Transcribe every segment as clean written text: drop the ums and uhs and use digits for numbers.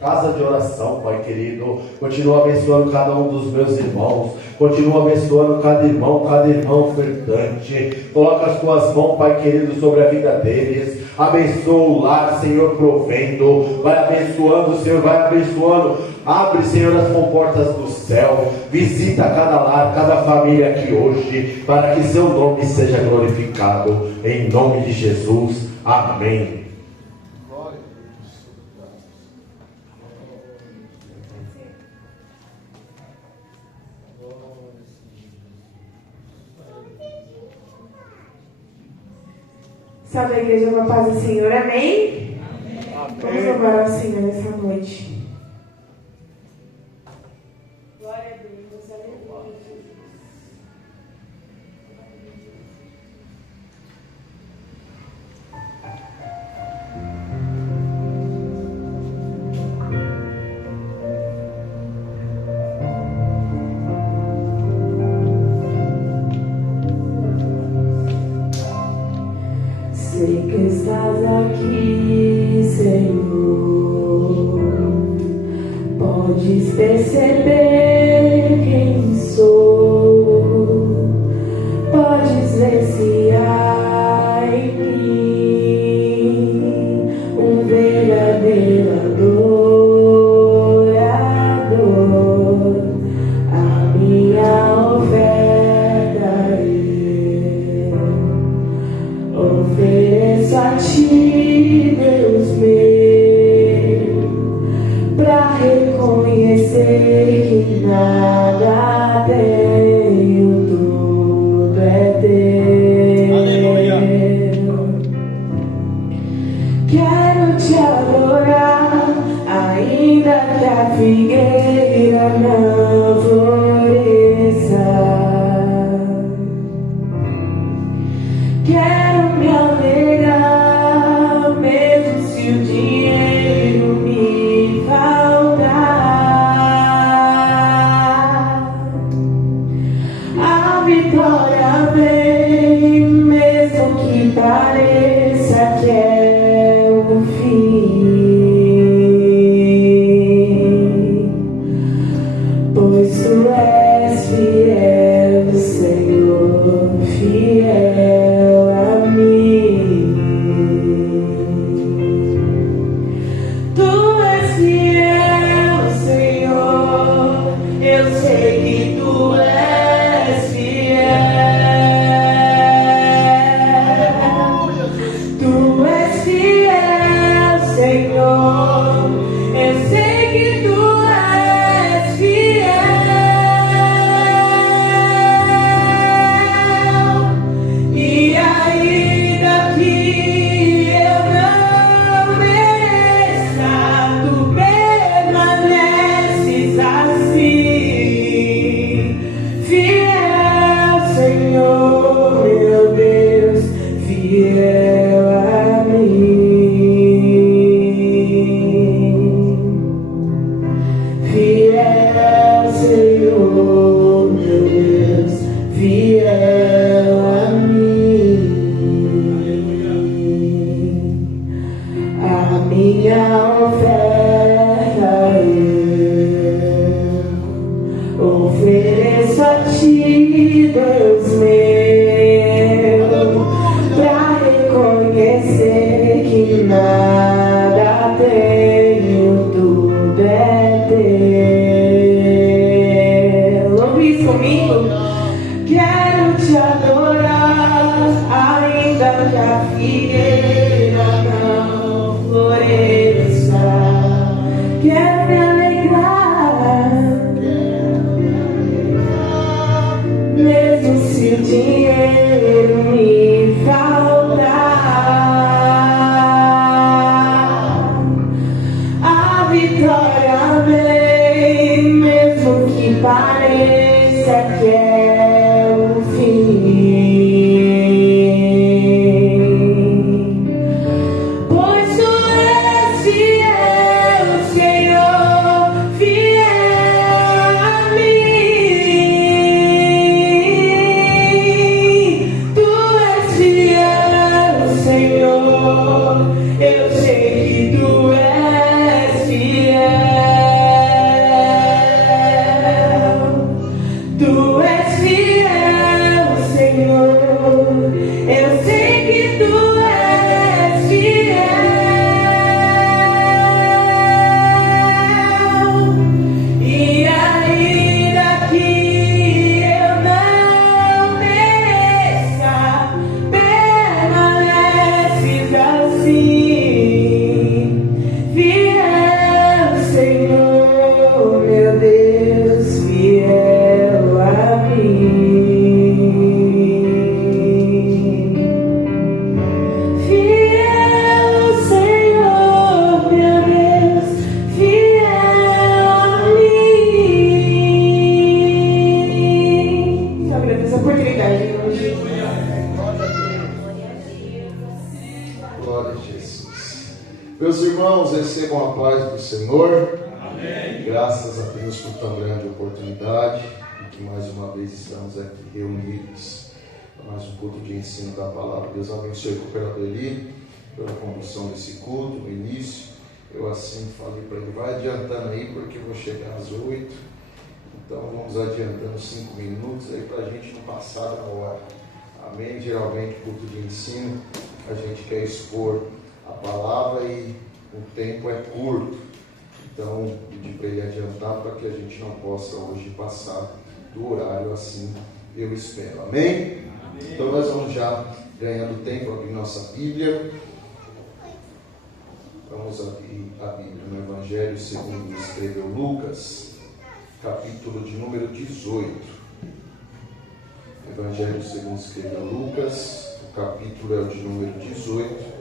casa de oração, Pai querido. Continua abençoando cada um dos meus irmãos. Continua abençoando cada irmão ofertante. Coloca as tuas mãos, Pai querido, sobre a vida deles. Abençoa o lar, Senhor, provendo. Vai abençoando, Senhor, vai abençoando. Abre, Senhor, as comportas do céu. Visita cada lar, cada família aqui hoje, para que seu nome seja glorificado. Em nome de Jesus. Amém. Salve a igreja com a paz do Senhor, amém? Amém. Vamos louvar ao Senhor nessa noite. Glória a Deus, aleluia, Jesus. Sei que estás aqui, Senhor. Podes perceber quem sou. Podes ver se há em mim um verdadeiro adorador. A minha oferta ofereço a ti, Deus meu, pra reconhecer que nada tenho, tudo é teu. Aleluia. Quero te adorar, ainda que a figueira não floresça. Quero me alegrar, mesmo se o dinheiro me faltar. A vitória vem, mesmo que pareça que é o fim. Pois tu és fiel, Senhor, fiel a mim. Tu és fiel, Senhor, eu sei que tu és fiel. Tu és fiel, Senhor, eu sei que tu és fiel. E ainda que eu não mereça, tu permaneces assim. Fiel, Senhor, meu Deus, fiel a mim. Fiel, Senhor, meu Deus, fiel a mim. A minha oferta eu ofereço a ti, Deus meu, pra reconhecer que nada tenho, tudo é teu. Ouve isso comigo? Quero te adorar, ainda que a figueira não floresça. Quero me alegrar, mesmo se o dinheiro me faltar. A vitória vem, mesmo que pareça que é o fim. Pois tu és fiel, Senhor, fiel a mim. Tu és fiel, Senhor, eu sei que tu és fiel. com a paz do Senhor. Amém. Graças a Deus por tão grande oportunidade e que mais uma vez estamos aqui reunidos para mais um culto de ensino da palavra. Deus abençoe o cooperador Eli pela condução desse culto no início. Eu assim falei para ele, vai adiantando aí porque eu vou chegar às 8. Então vamos adiantando 5 minutos aí para a gente não passar da hora. Amém? Geralmente culto de ensino a gente quer expor a palavra e o tempo é curto. Então pedi para ele adiantar para que a gente não possa hoje passar do horário, assim eu espero. Amém? Amém. Então nós vamos já ganhando tempo, abrir nossa Bíblia. Vamos abrir a Bíblia no Evangelho segundo escreveu Lucas, capítulo de número 18. Evangelho segundo escreveu Lucas, o capítulo é o de número 18.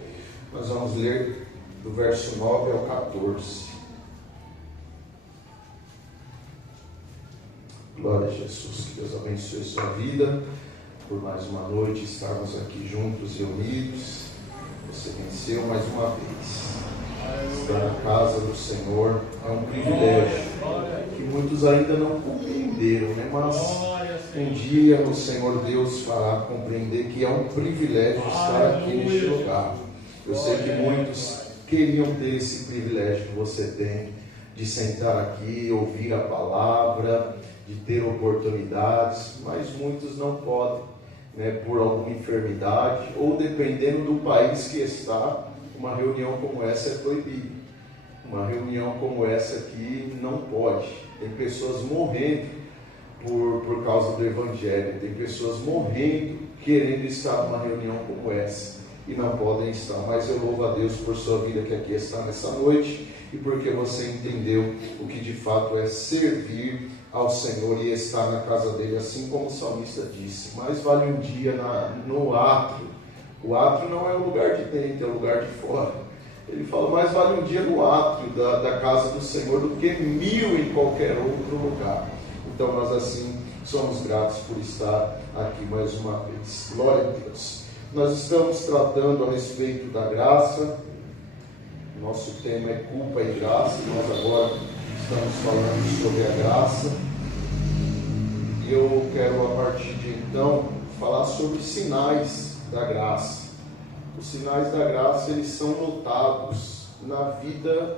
Nós vamos ler do verso 9 ao 14. Glória a Jesus, que Deus abençoe a sua vida, por mais uma noite estarmos aqui juntos e unidos. Você venceu mais uma vez. Estar na casa do Senhor é um privilégio que muitos ainda não compreenderam, né? Mas um dia o Senhor Deus fará compreender que é um privilégio estar aqui neste lugar. Eu sei que muitos queriam ter esse privilégio que você tem, de sentar aqui, ouvir a palavra, de ter oportunidades, mas muitos não podem, né, por alguma enfermidade, ou dependendo do país que está, uma reunião como essa é proibida. Uma reunião como essa aqui não pode. Tem pessoas morrendo por causa do Evangelho, tem pessoas morrendo querendo estar numa reunião como essa e não podem estar. Mas eu louvo a Deus por sua vida que aqui está nessa noite e porque você entendeu o que de fato é servir ao Senhor e estar na casa dele, assim como o salmista disse. Mais vale um dia no átrio. O átrio não é o lugar de dentro, é o lugar de fora. Ele fala, mais vale um dia no átrio da casa do Senhor do que 1000 em qualquer outro lugar. Então nós assim somos gratos por estar aqui mais uma vez. Glória a Deus. Nós estamos tratando a respeito da graça. Nosso tema é culpa e graça. Nós agora estamos falando sobre a graça. E eu quero a partir de então falar sobre sinais da graça. Os sinais da graça, eles são notados na vida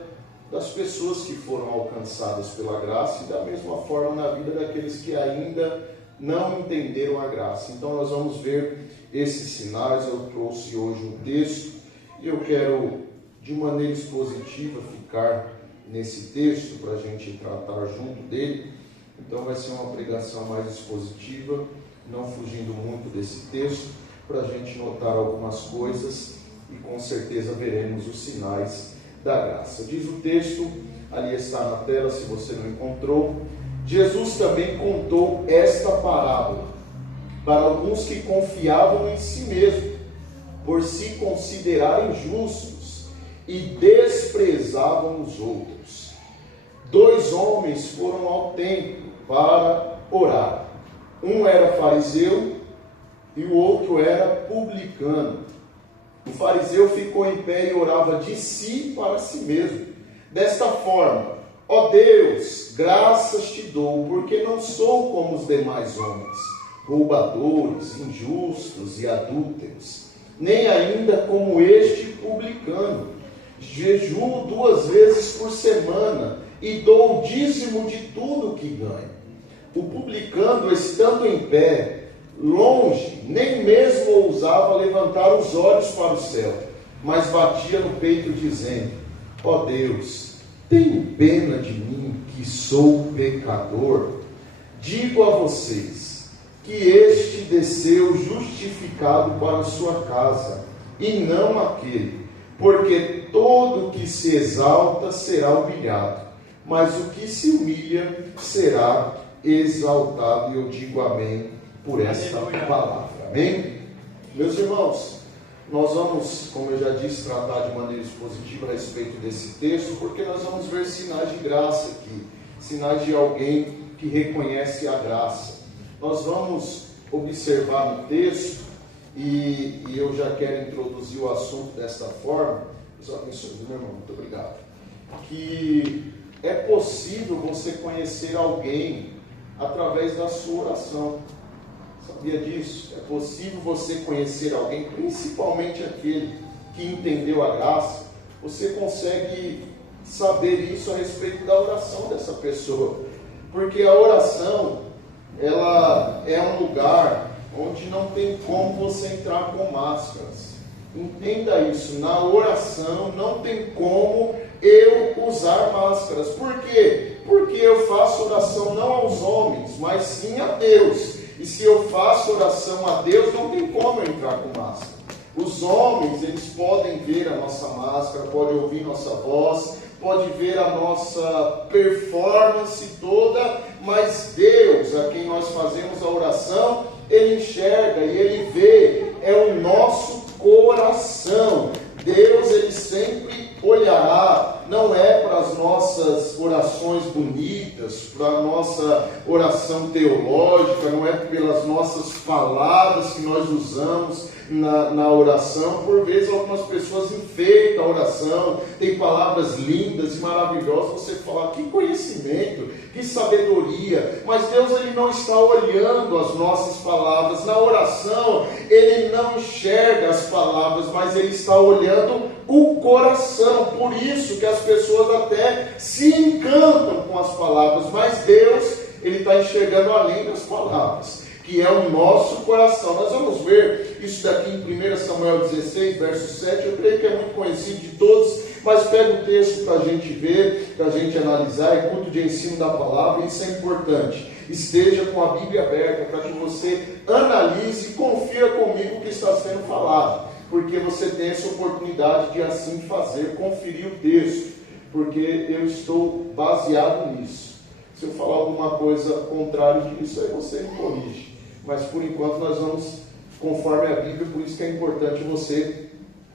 das pessoas que foram alcançadas pela graça e da mesma forma na vida daqueles que ainda não entenderam a graça. Então nós vamos ver esses sinais. Eu trouxe hoje um texto e eu quero de maneira expositiva ficar nesse texto para a gente tratar junto dele. Então vai ser uma pregação mais expositiva, não fugindo muito desse texto, para a gente notar algumas coisas e com certeza veremos os sinais da graça. Diz o texto, ali está na tela se você não encontrou. Jesus também contou esta parábola para alguns que confiavam em si mesmo, por se considerarem justos e desprezavam os outros. 2 homens foram ao templo para orar. Um era fariseu e o outro era publicano. O fariseu ficou em pé e orava de si para si mesmo, desta forma: ó Deus, graças te dou, porque não sou como os demais homens, roubadores, injustos e adúlteros, nem ainda como este publicano. Jejuo 2 vezes por semana e dou o dízimo de tudo que ganho. O publicano, estando em pé, longe, nem mesmo ousava levantar os olhos para o céu, mas batia no peito dizendo: ó Deus, tem pena de mim que sou pecador. Digo a vocês que este desceu justificado para a sua casa, e não aquele, porque todo que se exalta será humilhado, mas o que se humilha será exaltado. E eu digo amém por esta palavra. Amém? Meus irmãos, nós vamos, como eu já disse, tratar de maneira expositiva a respeito desse texto, porque nós vamos ver sinais de graça aqui, sinais de alguém que reconhece a graça. Nós vamos observar no texto, e eu já quero introduzir o assunto desta forma. Deus abençoe, meu irmão, muito obrigado. que é possível você conhecer alguém através da sua oração. Sabia disso? É possível você conhecer alguém, principalmente aquele que entendeu a graça. Você consegue saber isso a respeito da oração dessa pessoa. Porque a oração, ela é um lugar onde não tem como você entrar com máscaras. Entenda isso, na oração não tem como eu usar máscaras. Por quê? Porque eu faço oração não aos homens, mas sim a Deus. E se eu faço oração a Deus, não tem como eu entrar com máscara. Os homens, eles podem ver a nossa máscara, podem ouvir nossa voz, pode ver a nossa performance toda, mas Deus, a quem nós fazemos a oração, Ele enxerga e Ele vê, é o nosso coração. Deus, Ele sempre olhará, não é para as nossas orações bonitas, para a nossa oração teológica, não é pelas nossas palavras que nós usamos na oração. Por vezes algumas pessoas enfeitam a oração, tem palavras lindas e maravilhosas, você fala, que conhecimento, que sabedoria, mas Deus, Ele não está olhando as nossas palavras. Na oração Ele não enxerga as palavras, mas Ele está olhando o coração. Por isso que as pessoas até se encantam com as palavras, mas Deus, Ele está enxergando além das palavras, que é o nosso coração. Nós vamos ver isso daqui em 1 Samuel 16, verso 7, eu creio que é muito conhecido de todos, mas pega o texto para a gente ver, para a gente analisar, é culto de ensino da palavra, e isso é importante. Esteja com a Bíblia aberta, para que você analise e confira comigo o que está sendo falado, porque você tem essa oportunidade de assim fazer, conferir o texto, porque eu estou baseado nisso. Se eu falar alguma coisa contrária disso, aí você me corrige. Mas por enquanto nós vamos conforme a Bíblia, por isso que é importante você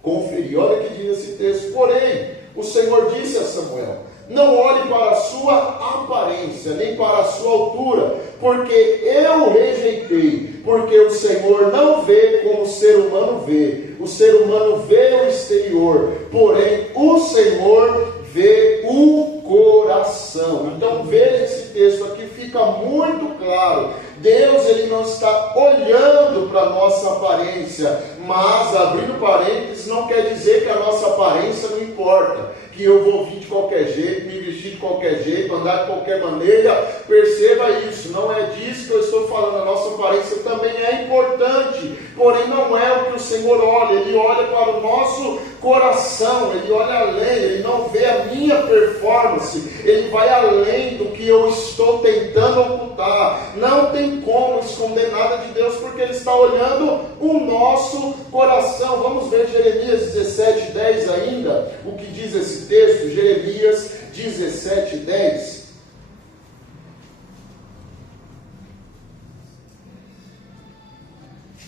conferir. Olha o que diz esse texto. Porém, o Senhor disse a Samuel: não olhe para a sua aparência, nem para a sua altura, porque eu o rejeitei. Porque o Senhor não vê como o ser humano vê. O ser humano vê o exterior, porém o Senhor vê o coração. Então veja esse texto aqui, fica muito claro. Deus, Ele não está olhando para a nossa aparência, mas, abrindo parênteses, não quer dizer que a nossa aparência não importa, que eu vou vir de qualquer jeito, me vestir de qualquer jeito, andar de qualquer maneira. Perceba isso, não é disso que eu estou falando. A nossa aparência também é importante, porém não é o que o Senhor olha. Ele olha para o nosso coração, Ele olha além, Ele não vê a minha performance, Ele vai além do que eu estou tentando ocultar. Não tem como esconder nada de Deus, porque Ele está olhando o nosso coração. Vamos ver Jeremias 17:10 ainda, o que diz esse texto, Jeremias 17:10.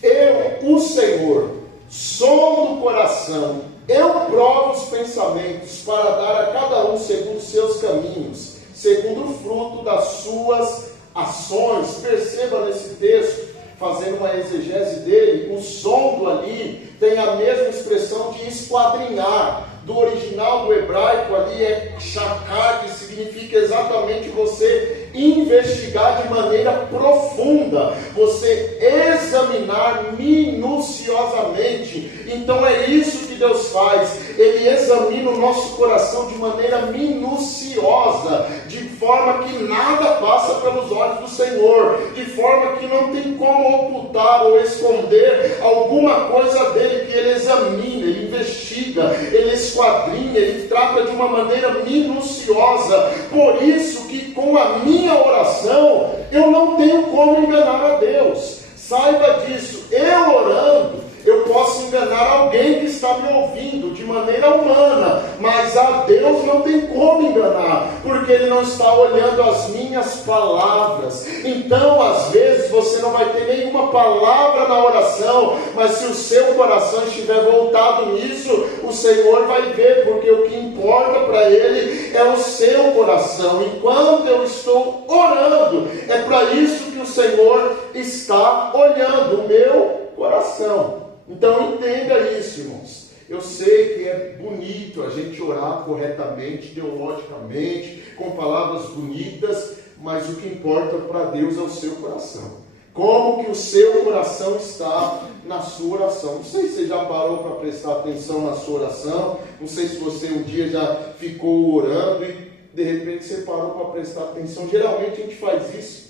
Eu, o Senhor, sondo o coração, eu provo os pensamentos, para dar a cada um segundo os seus caminhos, segundo o fruto das suas ações. Perceba nesse texto, fazendo uma exegese dele, o sondo ali tem a mesma expressão de esquadrinhar. Do original do hebraico ali é shakar, que significa exatamente você investigar de maneira profunda, você examinar minuciosamente. Então é isso que Deus faz, Ele examina o nosso coração de maneira minuciosa, de forma que nada passa pelos olhos do Senhor, de forma que não tem como ocultar ou esconder alguma coisa dele, que Ele examina, Ele investiga, Ele esquadrinha, Ele trata de uma maneira minuciosa. Por isso que com a minha oração eu não tenho como enganar a Deus. Saiba disso, eu orando, eu posso enganar alguém que está me ouvindo de maneira humana, mas a Deus não tem como enganar, porque Ele não está olhando as minhas palavras. Então, às vezes, você não vai ter nenhuma palavra na oração, mas se o seu coração estiver voltado nisso, o Senhor vai ver, porque o que importa para Ele é o seu coração. Enquanto eu estou orando, é para isso que o Senhor está olhando, o meu coração. Então entenda isso, irmãos. Eu sei que é bonito a gente orar corretamente, teologicamente, com palavras bonitas, mas o que importa para Deus é o seu coração. Como que o seu coração está na sua oração? Não sei se você já parou para prestar atenção na sua oração, não sei se você um dia já ficou orando e de repente você parou para prestar atenção. Geralmente a gente faz isso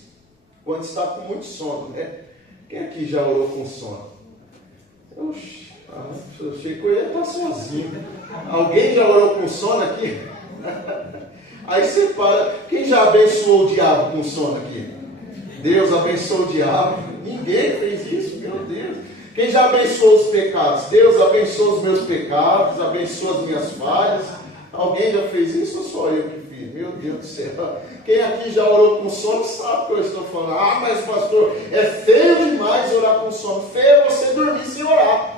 quando está com muito sono, né? Quem aqui já orou com sono? Eu achei que eu ia estar sozinho. Alguém já orou com sono aqui? Aí você para. Quem já abençoou o diabo com sono aqui? Deus abençoou o diabo. Ninguém fez isso, meu Deus. Quem já abençoou os pecados? Deus abençoou os meus pecados, abençoa as minhas falhas. Alguém já fez isso ou só eu que fiz? Meu Deus do céu. Quem aqui já orou com sono sabe o que eu estou falando. Ah, mas pastor, é feio demais orar com sono. Feio é você dormir sem orar.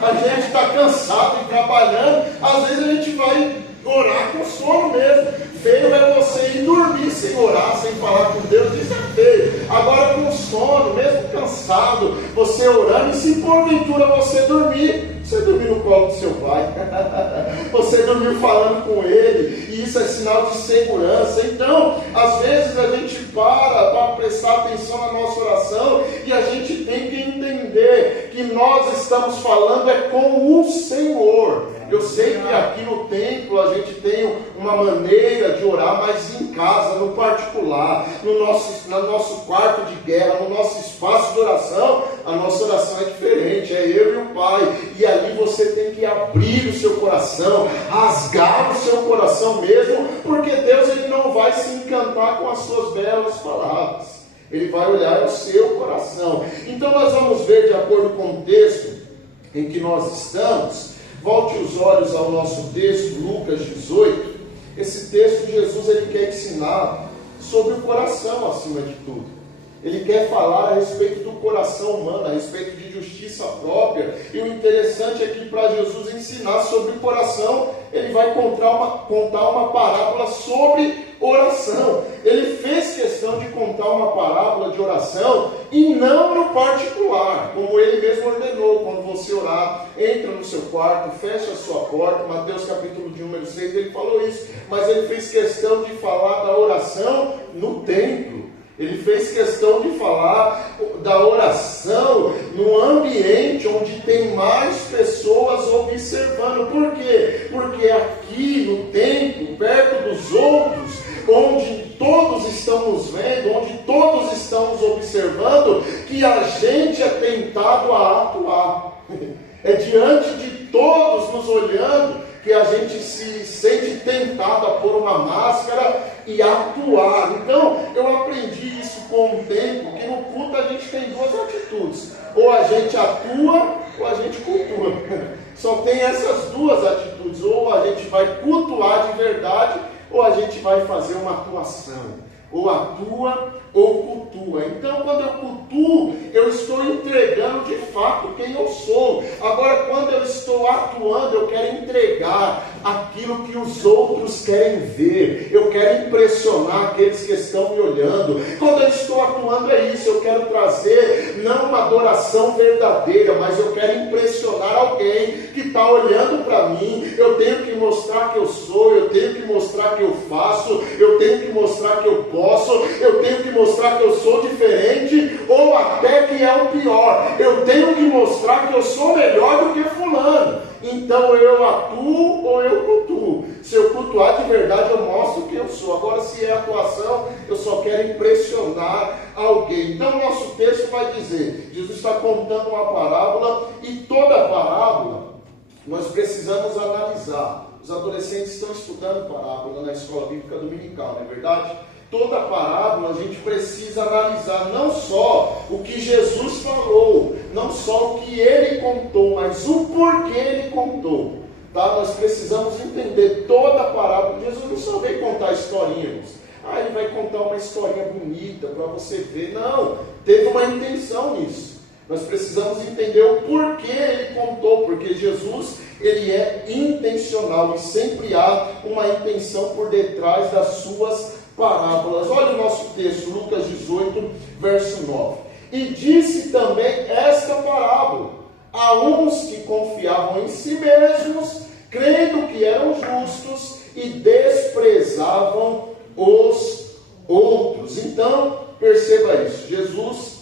A gente está cansado e trabalhando. Às vezes a gente vai orar com sono mesmo. Feio é você ir dormir sem orar, sem falar com Deus. Isso é feio. Agora com sono, mesmo cansado, você orando, e se porventura você dormir, você dormiu no colo do seu pai, você dormiu falando com ele, e isso é sinal de segurança. Então, às vezes a gente para prestar atenção na nossa oração, e a gente tem que entender que nós estamos falando é com o Senhor. Eu sei que aqui no templo a gente tem uma maneira de orar, mas em casa, no particular, no nosso quarto de guerra, no nosso espaço de oração, a nossa oração é diferente, é eu e o Pai, e ali você tem que abrir o seu coração, rasgar o seu coração mesmo, porque Deus ele não vai se encantar com as suas belas palavras, Ele vai olhar o seu coração. Então nós vamos ver, de acordo com o texto em que nós estamos. Volte os olhos ao nosso texto, Lucas 18. Esse texto, Jesus ele quer ensinar sobre o coração acima de tudo. Ele quer falar a respeito do coração humano, a respeito de justiça própria. E o interessante é que para Jesus ensinar sobre o coração, ele vai contar uma parábola sobre oração. Ele fez questão de contar uma parábola de oração e não no particular, como ele mesmo ordenou. Quando você orar, entra no seu quarto, fecha a sua porta. Mateus capítulo de número 6, ele falou isso. Mas ele fez questão de falar da oração no templo. Ele fez questão de falar da oração no ambiente onde tem mais pessoas observando. Por quê? Porque aqui no templo, perto dos outros, onde todos estão nos vendo, onde todos estão nos observando, que a gente é tentado a atuar. É diante de todos nos olhando que a gente se sente tentado a pôr uma máscara e atuar. Então, eu aprendi isso com o tempo, que no culto a gente tem duas atitudes. Ou a gente atua, ou a gente cultua. Só tem essas duas atitudes. Ou a gente vai cultuar de verdade, ou a gente vai fazer uma atuação. Ou atua, ou cultua. Então, quando eu cultuo, eu estou entregando de fato quem eu sou. Agora, quando eu estou atuando, eu quero entregar aquilo que os outros querem ver. Eu quero impressionar aqueles que estão me olhando. Quando eu estou atuando é isso. Eu quero trazer não uma adoração verdadeira, mas eu quero impressionar alguém que está olhando para mim. Eu tenho que mostrar que eu sou, eu tenho que mostrar que eu faço, eu tenho que mostrar que eu posso, eu tenho que mostrar que eu sou diferente, ou até que é o pior, eu tenho que mostrar que eu sou melhor do que fulano. Então eu atuo ou eu cultuo. Se eu cultuar de verdade, eu mostro quem eu sou. Agora, se é atuação, eu só quero impressionar alguém. Então o nosso texto vai dizer, Jesus está contando uma parábola, e toda parábola nós precisamos analisar. Os adolescentes estão estudando parábola na escola bíblica dominical, não é verdade? Toda parábola a gente precisa analisar não só o que Jesus falou, não só o que ele contou, mas o porquê ele contou. Tá? Nós precisamos entender toda a parábola. Jesus não só veio contar historinhas. Ele vai contar uma historinha bonita para você ver. Não, teve uma intenção nisso. Nós precisamos entender o porquê ele contou, porque Jesus ele é intencional e sempre há uma intenção por detrás das suas parábolas. Olha o nosso texto, Lucas 18, verso 9. E disse também esta parábola Há uns que confiavam em si mesmos, crendo que eram justos e desprezavam os outros. Então, perceba isso. Jesus,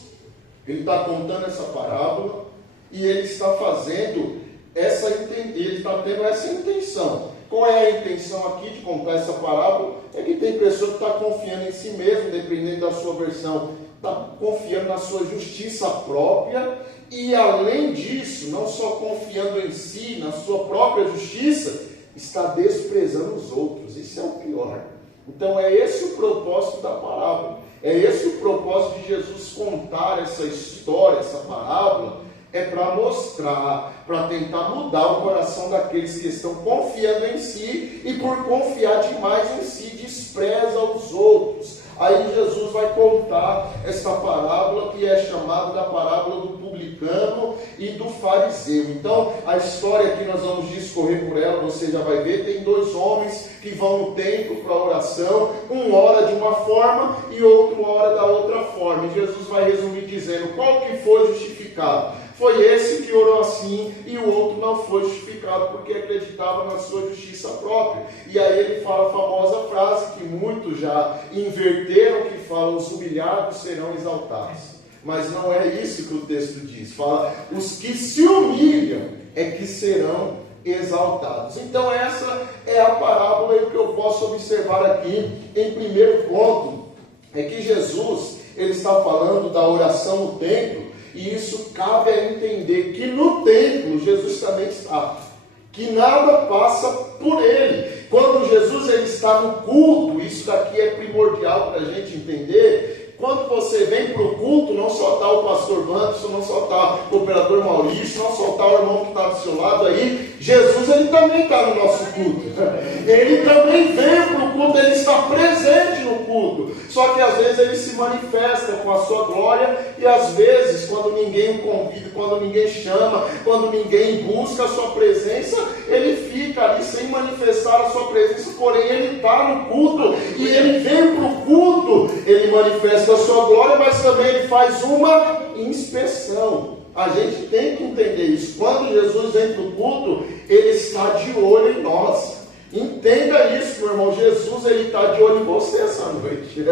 ele está contando essa parábola e ele está fazendo ele está tendo essa intenção. Qual é a intenção aqui de contar essa parábola? É que tem pessoa que está confiando em si mesmo, dependendo da sua versão, está confiando na sua justiça própria e, além disso, não só confiando em si, na sua própria justiça, está desprezando os outros. Isso é o pior. Então é esse o propósito da parábola. É esse o propósito de Jesus contar essa história, essa parábola. É para mostrar, para tentar mudar o coração daqueles que estão confiando em si e, por confiar demais em si, despreza os outros. Aí Jesus vai contar essa parábola que é chamada da parábola do publicano e do fariseu. Então, a história aqui nós vamos discorrer por ela, você já vai ver, tem dois homens que vão no templo para oração, um ora de uma forma e outro ora da outra forma. E Jesus vai resumir dizendo qual que foi justificado. Foi esse que orou assim e o outro não foi justificado porque acreditava na sua justiça própria. E aí ele fala a famosa frase que muitos já inverteram, que fala: os humilhados serão exaltados. Mas não é isso que o texto diz. Fala: os que se humilham é que serão exaltados. Então essa é a parábola que eu posso observar aqui. Em primeiro ponto, é que Jesus, ele está falando da oração no templo. E isso cabe a entender que no templo Jesus também está, que nada passa por ele. Quando Jesus ele está no culto, isso daqui é primordial para a gente entender. Quando você vem para o culto, não só está o pastor Wanderson, não só está o operador Maurício, não só está o irmão que está do seu lado aí, Jesus ele também está no nosso culto. Ele também veio para o culto, ele está presente no culto. Só que às vezes ele se manifesta com a sua glória e às vezes, quando ninguém o convida, quando ninguém chama, quando ninguém busca a sua presença, ele fica ali sem manifestar a sua presença, porém ele está no culto e ele vem para o culto, ele manifesta a sua glória, mas também ele faz uma inspeção. A gente tem que entender isso. Quando Jesus entra no culto, ele está de olho em nós. Entenda isso, meu irmão. Jesus ele está de olho em você essa noite.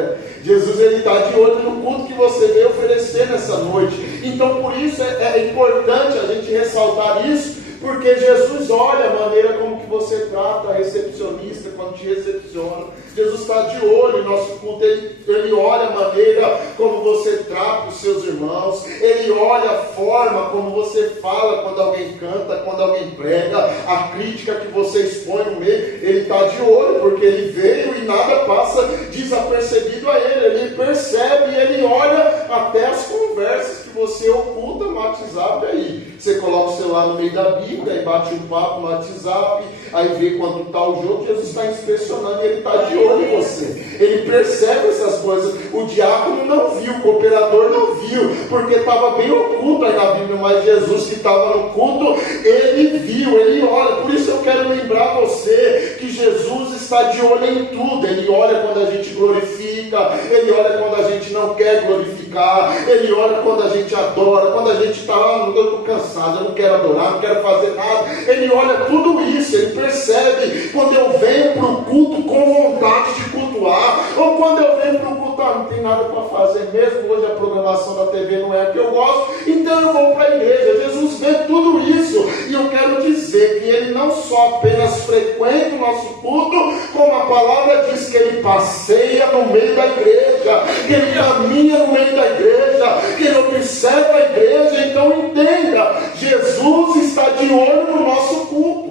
Jesus ele está de olho no culto que você veio oferecer nessa noite. Então por isso é importante a gente ressaltar isso, porque Jesus olha a maneira como que você trata a recepcionista quando te recepciona. Jesus está de olho no nosso culto, ele olha a maneira como você trata os seus irmãos, ele olha a forma como você fala quando alguém canta, quando alguém prega, a crítica que você expõe no meio. Ele está de olho, porque ele veio e nada passa desapercebido a ele percebe e ele olha até as conversas que você oculta no WhatsApp aí. Você coloca o celular no meio da Bíblia, aí bate um papo no WhatsApp, aí vê quando está o jogo. Jesus está inspecionando e ele está de olho em você. Ele percebe essas coisas. O diácono não viu, o cooperador não viu, porque estava bem oculto aí na Bíblia, mas Jesus que estava no culto, ele viu, ele olha. Por isso eu quero lembrar você que Jesus está de olho em tudo. Ele olha quando a gente glorifica, ele olha quando a gente não quer glorificar, ele olha quando a gente adora, quando a gente está lá, eu estou cansado, eu não quero adorar, não quero fazer nada. Ele olha tudo isso, ele percebe quando eu venho para o culto com vontade de cultuar, ou quando eu venho para o culto, não tem nada para fazer mesmo, hoje a programação da TV não é a que eu gosto, então eu vou para a igreja. Jesus vê tudo isso, e eu quero dizer que ele não só apenas frequenta o nosso culto, como a palavra diz que ele passeia no meio da igreja, que ele caminha no meio da igreja, que ele observa a igreja. Então entenda, Jesus está de olho no nosso culto.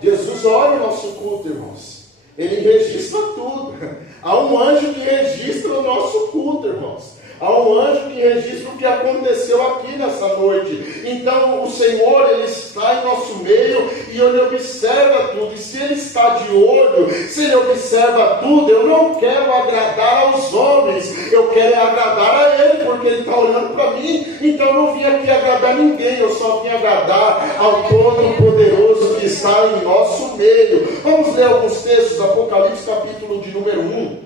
Jesus olha o nosso culto, irmãos. Ele registra tudo. Há um anjo que registra o nosso culto, irmãos. Há um anjo que registra o que aconteceu aqui nessa noite. Então o Senhor, ele está em nosso meio e ele observa tudo. E se ele está de olho, se ele observa tudo, eu não quero agradar aos homens, eu quero agradar a ele, porque ele está olhando para mim. Então eu não vim aqui agradar ninguém, eu só vim agradar ao Todo-Poderoso que está em nosso meio. Vamos ler alguns textos. Apocalipse capítulo de número 1,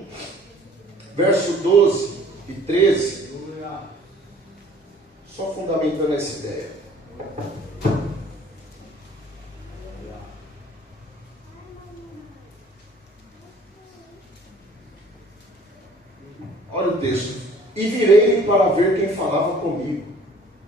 verso 12 e 13. Só fundamentando essa ideia. Olha o texto. E virei para ver quem falava comigo.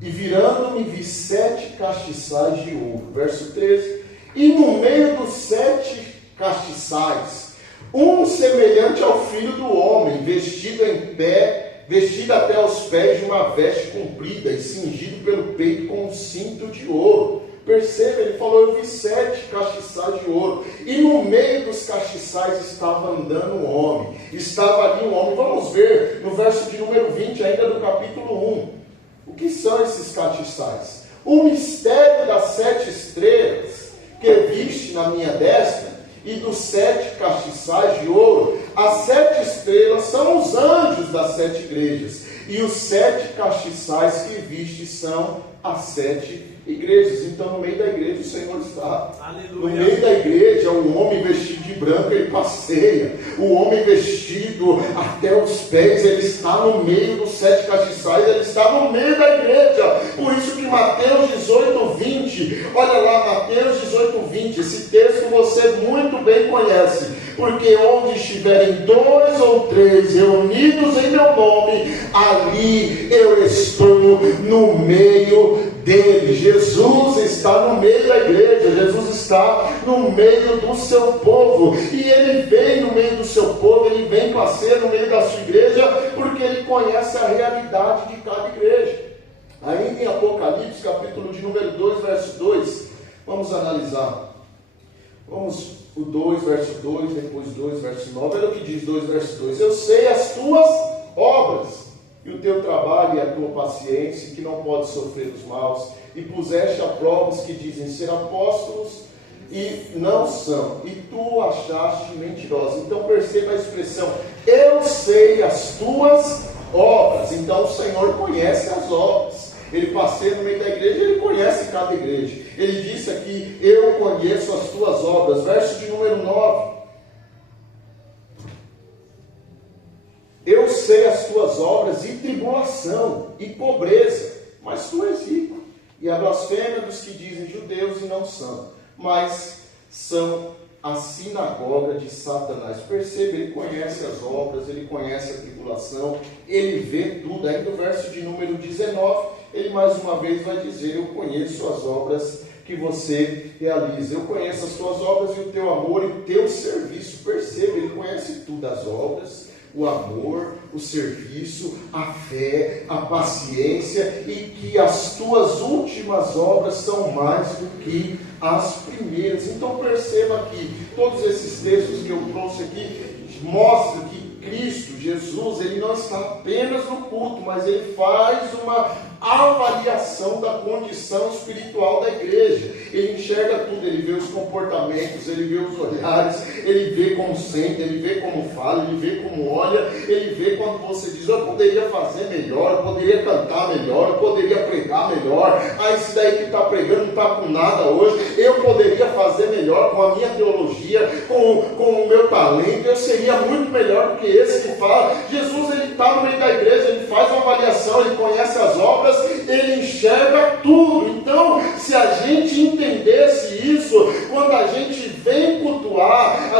E virando-me vi 7 castiçais de ouro. Verso 13. E no meio dos 7 castiçais, um semelhante ao filho do homem, vestido em pé, vestido até aos pés de uma veste comprida e cingido pelo peito com um cinto de ouro. Perceba, ele falou, eu vi 7 castiçais de ouro. E no meio dos castiçais estava andando um homem. Estava ali um homem. Vamos ver no verso de número 20, ainda do capítulo 1. O que são esses castiçais? O mistério das 7 estrelas que viste na minha destra e dos 7 castiçais de ouro. As 7 estrelas são os anjos das 7 igrejas. E os 7 castiçais que viste são as 7 igrejas. Então no meio da igreja o Senhor está. Aleluia. No meio da igreja o homem vestido de branco ele passeia. O homem vestido até os pés, ele está no meio dos 7 castiçais, ele está no meio da igreja. Por isso que Mateus 18, 20, olha lá, Mateus 18, 20, esse texto você muito bem conhece. Porque onde estiverem 2 ou 3 reunidos em meu nome, ali eu estou no meio deles. Jesus está no meio da igreja, Jesus está no meio do seu povo, e ele vem no meio do seu povo, ele vem passear no meio da sua igreja, porque ele conhece a realidade de cada igreja. Ainda em Apocalipse, capítulo de número 2, verso 2, vamos analisar. Vamos o 2, verso 2, depois 2, verso 9, olha o que diz 2, verso 2. Eu sei as tuas obras, e o teu trabalho e a tua paciência, que não pode sofrer os maus, e puseste a prova os que dizem ser apóstolos, e não são, e tu achaste mentirosos. Então perceba a expressão, eu sei as tuas obras. Então o Senhor conhece as obras. Ele passeia no meio da igreja, ele conhece cada igreja. Ele disse aqui, eu conheço as tuas obras. Verso de número 9. Eu sei as tuas obras e tribulação e pobreza, mas tu és rico. E a blasfêmia dos que dizem judeus e não são, mas são a sinagoga de Satanás. Perceba, ele conhece as obras, ele conhece a tribulação, ele vê tudo. Ainda no verso de número 19, ele mais uma vez vai dizer, eu conheço as obras que você realiza. Eu conheço as tuas obras e o teu amor e o teu serviço. Perceba, ele conhece tudo, as obras, o amor, o serviço, a fé, a paciência, e que as tuas últimas obras são mais do que as primeiras. Então perceba que todos esses textos que eu trouxe aqui mostram que Cristo, Jesus, ele não está apenas no culto, mas ele faz uma avaliação da condição espiritual da igreja. Ele enxerga tudo, ele vê os comportamentos, ele vê os olhares, ele vê como sente, ele vê como fala, ele vê como olha, ele vê quando você diz, eu poderia fazer melhor, eu poderia cantar melhor, eu poderia pregar melhor, esse daí que está pregando não está com nada hoje, eu poderia fazer melhor com a minha teologia, com o meu talento, eu seria muito melhor do que esse que fala. Jesus, ele está no meio da igreja, ele faz uma avaliação, ele conhece as obras, ele enxerga tudo. Então, se a gente entendesse isso, quando a gente vem cultuar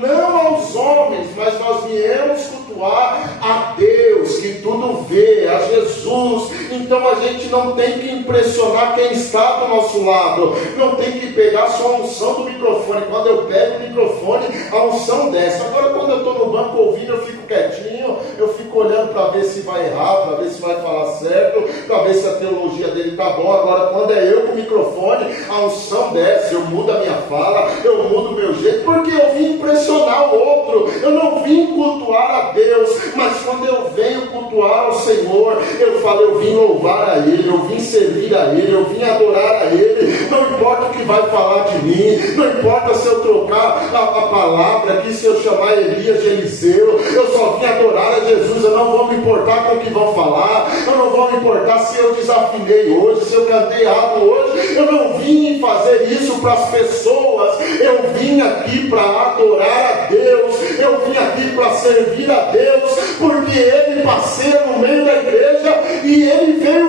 não aos homens, mas nós viemos cultuar a Deus, que tudo vê, a Jesus. Então a gente não tem que impressionar quem está do nosso lado, não tem que pegar só a unção do microfone. Quando eu pego o microfone, a unção desce. Agora quando eu estou no banco ouvindo, eu fico quietinho, eu fico olhando para ver se vai errar, para ver se vai falar certo, para ver se a teologia dele está bom. Agora quando é eu com o microfone, a unção desce, eu mudo a minha fala, eu mudo o meu jeito, porque eu vim impressionar o outro, eu não vim cultuar a Deus, mas quando eu venho cultuar ao Senhor, eu falo, eu vim louvar a Ele, eu vim servir a Ele, eu vim adorar a Ele. Não importa o que vai falar de mim, não importa se eu trocar a palavra aqui, se eu chamar Elias de Eliseu, eu só vim adorar a Jesus. Eu não vou me importar com o que vão falar, eu não vou me importar se eu desafinei hoje, se eu cantei errado hoje. Eu não vim fazer isso para as pessoas, eu vim aqui para adorar a Deus, eu vim aqui para servir a Deus, porque Ele passeia no meio da igreja e Ele veio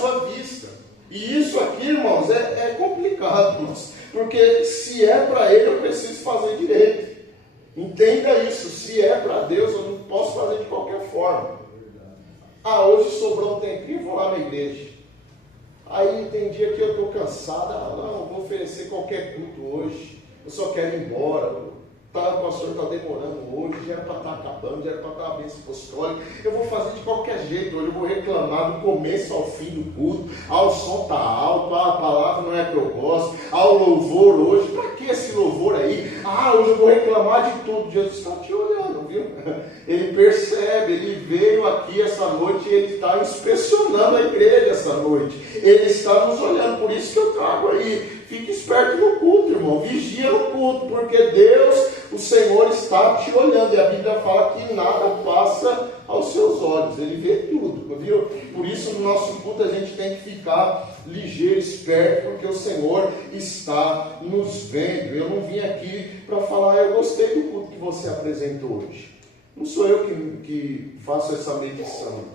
sua vista. E isso aqui, irmãos, é complicado, irmãos. Porque se é para Ele, eu preciso fazer direito. Entenda isso. Se é para Deus, eu não posso fazer de qualquer forma. Hoje sobrou um tempinho, vou lá na igreja. Aí tem dia que eu estou cansado. Não, vou oferecer qualquer culto hoje. Eu só quero ir embora. O pastor está demorando hoje, já era para estar acabando, já era para estar a bênção apostólica. Eu vou fazer de qualquer jeito hoje, eu vou reclamar do começo ao fim do culto. O som está alto, a palavra não é que eu gosto. O louvor hoje, para que esse louvor aí? Hoje eu vou reclamar de tudo. Jesus está te olhando, viu? Ele percebe, ele veio aqui essa noite e ele está inspecionando a igreja essa noite. Ele está nos olhando, por isso que eu trago aí. Fique esperto no culto, irmão. Vigia no culto, porque Deus, o Senhor, está te olhando. E a Bíblia fala que nada passa aos seus olhos. Ele vê tudo, viu? Por isso, no nosso culto, a gente tem que ficar ligeiro, esperto, porque o Senhor está nos vendo. Eu não vim aqui para falar, eu gostei do culto que você apresentou hoje. Não sou eu que faço essa medição.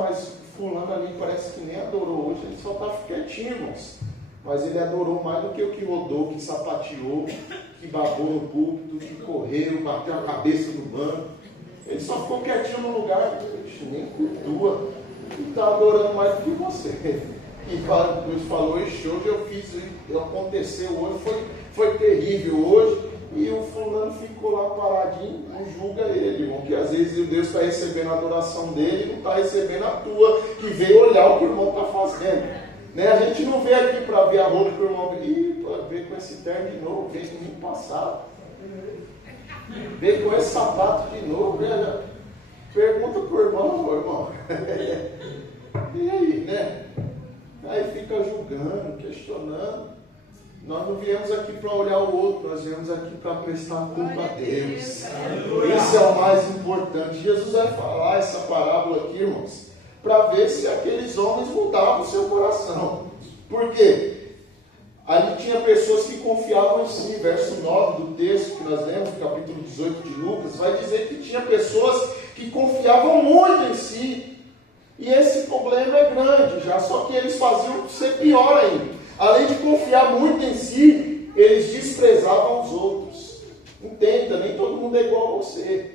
Mas fulano ali parece que nem adorou hoje. Ele só está quietinho, irmãos. Mas ele adorou mais do que o que rodou, que sapateou, que babou no púlpito, que correu, bateu a cabeça no banco. Ele só ficou quietinho no lugar, nem cultua. E está adorando mais do que você. E Deus falou, hoje eu fiz, aconteceu hoje, foi terrível hoje. E o fulano ficou lá paradinho, não julga ele, irmão. Que às vezes Deus está recebendo a adoração dele e não está recebendo a tua, que veio olhar o que o irmão está fazendo. Né? A gente não veio aqui para ver a roupa que o irmão veio com esse terno de novo, veio domingo passado. Veio com esse sapato de novo. Né? Pergunta para o irmão. E aí, né? Aí fica julgando, questionando. Nós não viemos aqui para olhar o outro, nós viemos aqui para prestar culto a Deus. Isso é o mais importante. Jesus vai falar essa parábola aqui, irmãos, para ver se aqueles homens mudavam o seu coração. Por quê? Ali tinha pessoas que confiavam em si. Verso 9 do texto que nós lemos, capítulo 18 de Lucas, vai dizer que tinha pessoas que confiavam muito em si. E esse problema é grande já, só que eles faziam ser pior ainda. Além de confiar muito em si, eles desprezavam os outros. Entenda, nem todo mundo é igual a você.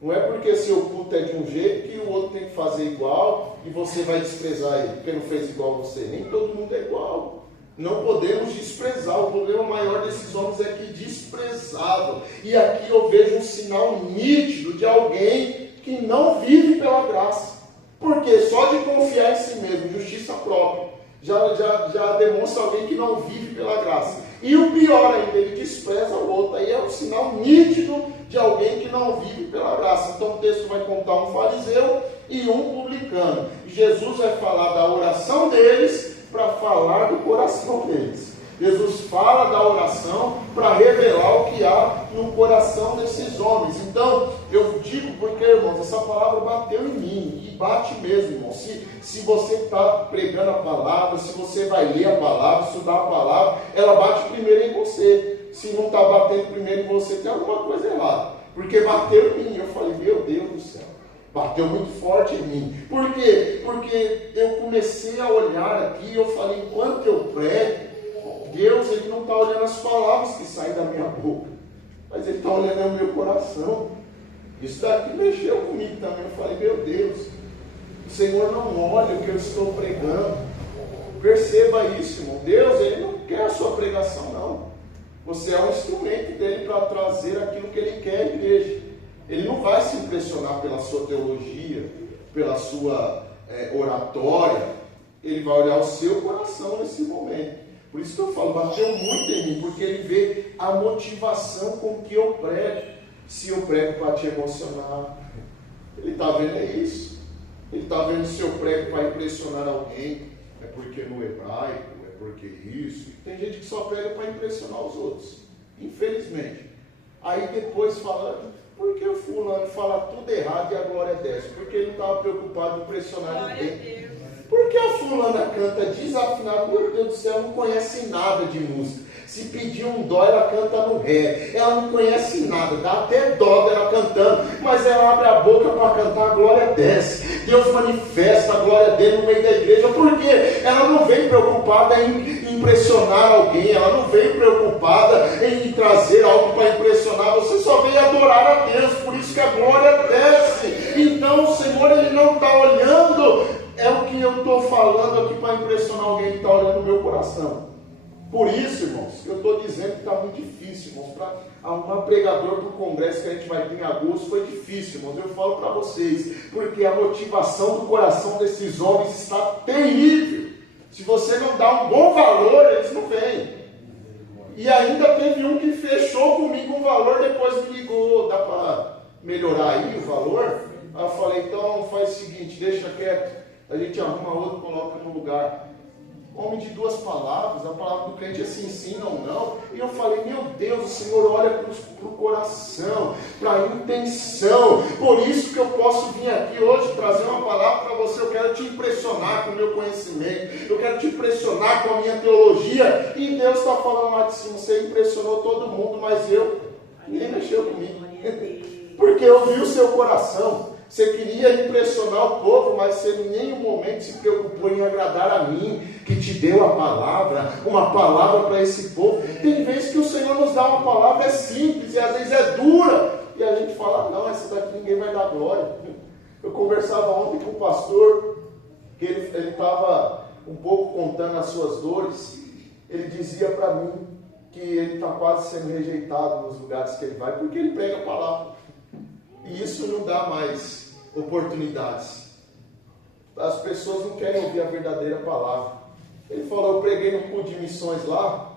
Não é porque seu culto é de um jeito que o outro tem que fazer igual e você vai desprezar ele, porque não fez igual a você. Nem todo mundo é igual. Não podemos desprezar. O problema maior desses homens é que desprezavam. E aqui eu vejo um sinal nítido de alguém que não vive pela graça. Porque só de confiar em si mesmo, justiça própria, já demonstra alguém que não vive pela graça. E o pior ainda, ele despreza o outro. Aí é um sinal nítido de alguém que não vive pela graça. Então o texto vai contar um fariseu e um publicano. E Jesus vai falar da oração deles para falar do coração deles. Jesus fala da oração para revelar o que há no coração desses homens. Então, eu digo porque, irmãos, essa palavra bateu em mim, e bate mesmo, irmão. Se você está pregando a palavra, se você vai ler a palavra, estudar a palavra, ela bate primeiro em você. Se não está batendo primeiro em você, tem alguma coisa errada. Porque bateu em mim, eu falei, meu Deus do céu. Bateu muito forte em mim. Por quê? Porque eu comecei a olhar aqui, eu falei, enquanto eu prego, Deus, Ele não está olhando as palavras que saem da minha boca, mas Ele está olhando o meu coração. Isso daqui mexeu comigo também. Eu falei, meu Deus, o Senhor não olha o que eu estou pregando. Perceba isso, irmão. Deus, Ele não quer a sua pregação, não. Você é um instrumento dEle para trazer aquilo que Ele quer à igreja. Ele não vai se impressionar pela sua teologia, pela sua oratória. Ele vai olhar o seu coração nesse momento. Por isso que eu falo, bateu muito em mim, porque ele vê a motivação com que eu prego. Se eu prego para te emocionar, ele está vendo isso. Ele está vendo se eu prego para impressionar alguém, é porque no hebraico, é porque isso. Tem gente que só prega para impressionar os outros, infelizmente. Aí depois fala, por que o fulano fala tudo errado e a glória desce? Porque ele não estava preocupado em impressionar ninguém. Porque a fulana canta desafinado, meu Deus do céu, não conhece nada de música. Se pedir um dó, ela canta no ré. Ela não conhece nada, dá até dó dela cantando, mas ela abre a boca para cantar, a glória desce. Deus manifesta a glória dele no meio da igreja, porque ela não vem preocupada em impressionar alguém, ela não vem preocupada em trazer algo para impressionar, você só vem adorar a Deus, por isso que a glória desce. Então o Senhor, Ele não está olhando, é o que eu estou falando aqui para impressionar alguém, Ele está olhando no meu coração. Por isso, irmãos, eu estou dizendo que está muito difícil, irmãos, para arrumar pregador para o congresso que a gente vai ter em agosto foi difícil, irmãos, eu falo para vocês, porque a motivação do coração desses homens está terrível. Se você não dá um bom valor, eles não vêm. E ainda teve um que fechou comigo um valor, depois me ligou, dá para melhorar aí o valor? Aí eu falei, então faz o seguinte, deixa quieto, a gente arruma outro, coloca no lugar. Homem de duas palavras, a palavra do crente é sim, sim, não, não. E eu falei, meu Deus, o Senhor olha para o coração, para a intenção. Por isso que eu posso vir aqui hoje trazer uma palavra para você. Eu quero te impressionar com o meu conhecimento, eu quero te impressionar com a minha teologia. E Deus está falando lá de cima, você impressionou todo mundo, mas ninguém mexeu comigo. Porque eu vi o seu coração. Você queria impressionar o povo, mas você em nenhum momento se preocupou em agradar a mim, que te deu a palavra, uma palavra para esse povo. Tem vezes que o Senhor nos dá uma palavra, é simples, e às vezes é dura, e a gente fala, não, essa daqui ninguém vai dar glória. Eu conversava ontem com o pastor, que ele estava um pouco contando as suas dores. Ele dizia para mim que ele está quase sendo rejeitado nos lugares que ele vai, porque ele prega a palavra. E isso não dá mais oportunidades. As pessoas não querem ouvir a verdadeira palavra. Ele falou, eu preguei no culto de missões lá,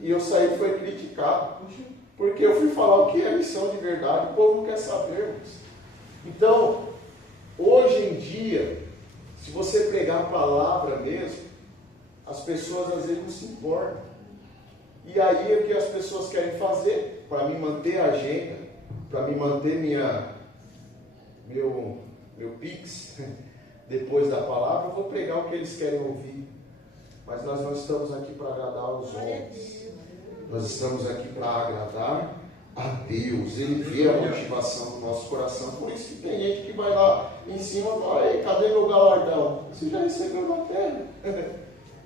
e eu saí e fui criticado. Porque eu fui falar o que é missão de verdade, o povo não quer saber. Então, hoje em dia, se você pregar a palavra mesmo, as pessoas às vezes não se importam. E aí o que as pessoas querem fazer? Para me manter a agenda, para me manter meu pix, depois da palavra, eu vou pregar o que eles querem ouvir. Mas nós não estamos aqui para agradar os homens. Nós estamos aqui para agradar a Deus. Ele vê a motivação do nosso coração. Por isso que tem gente que vai lá em cima e fala, ei, cadê meu galardão? Você já recebeu na terra.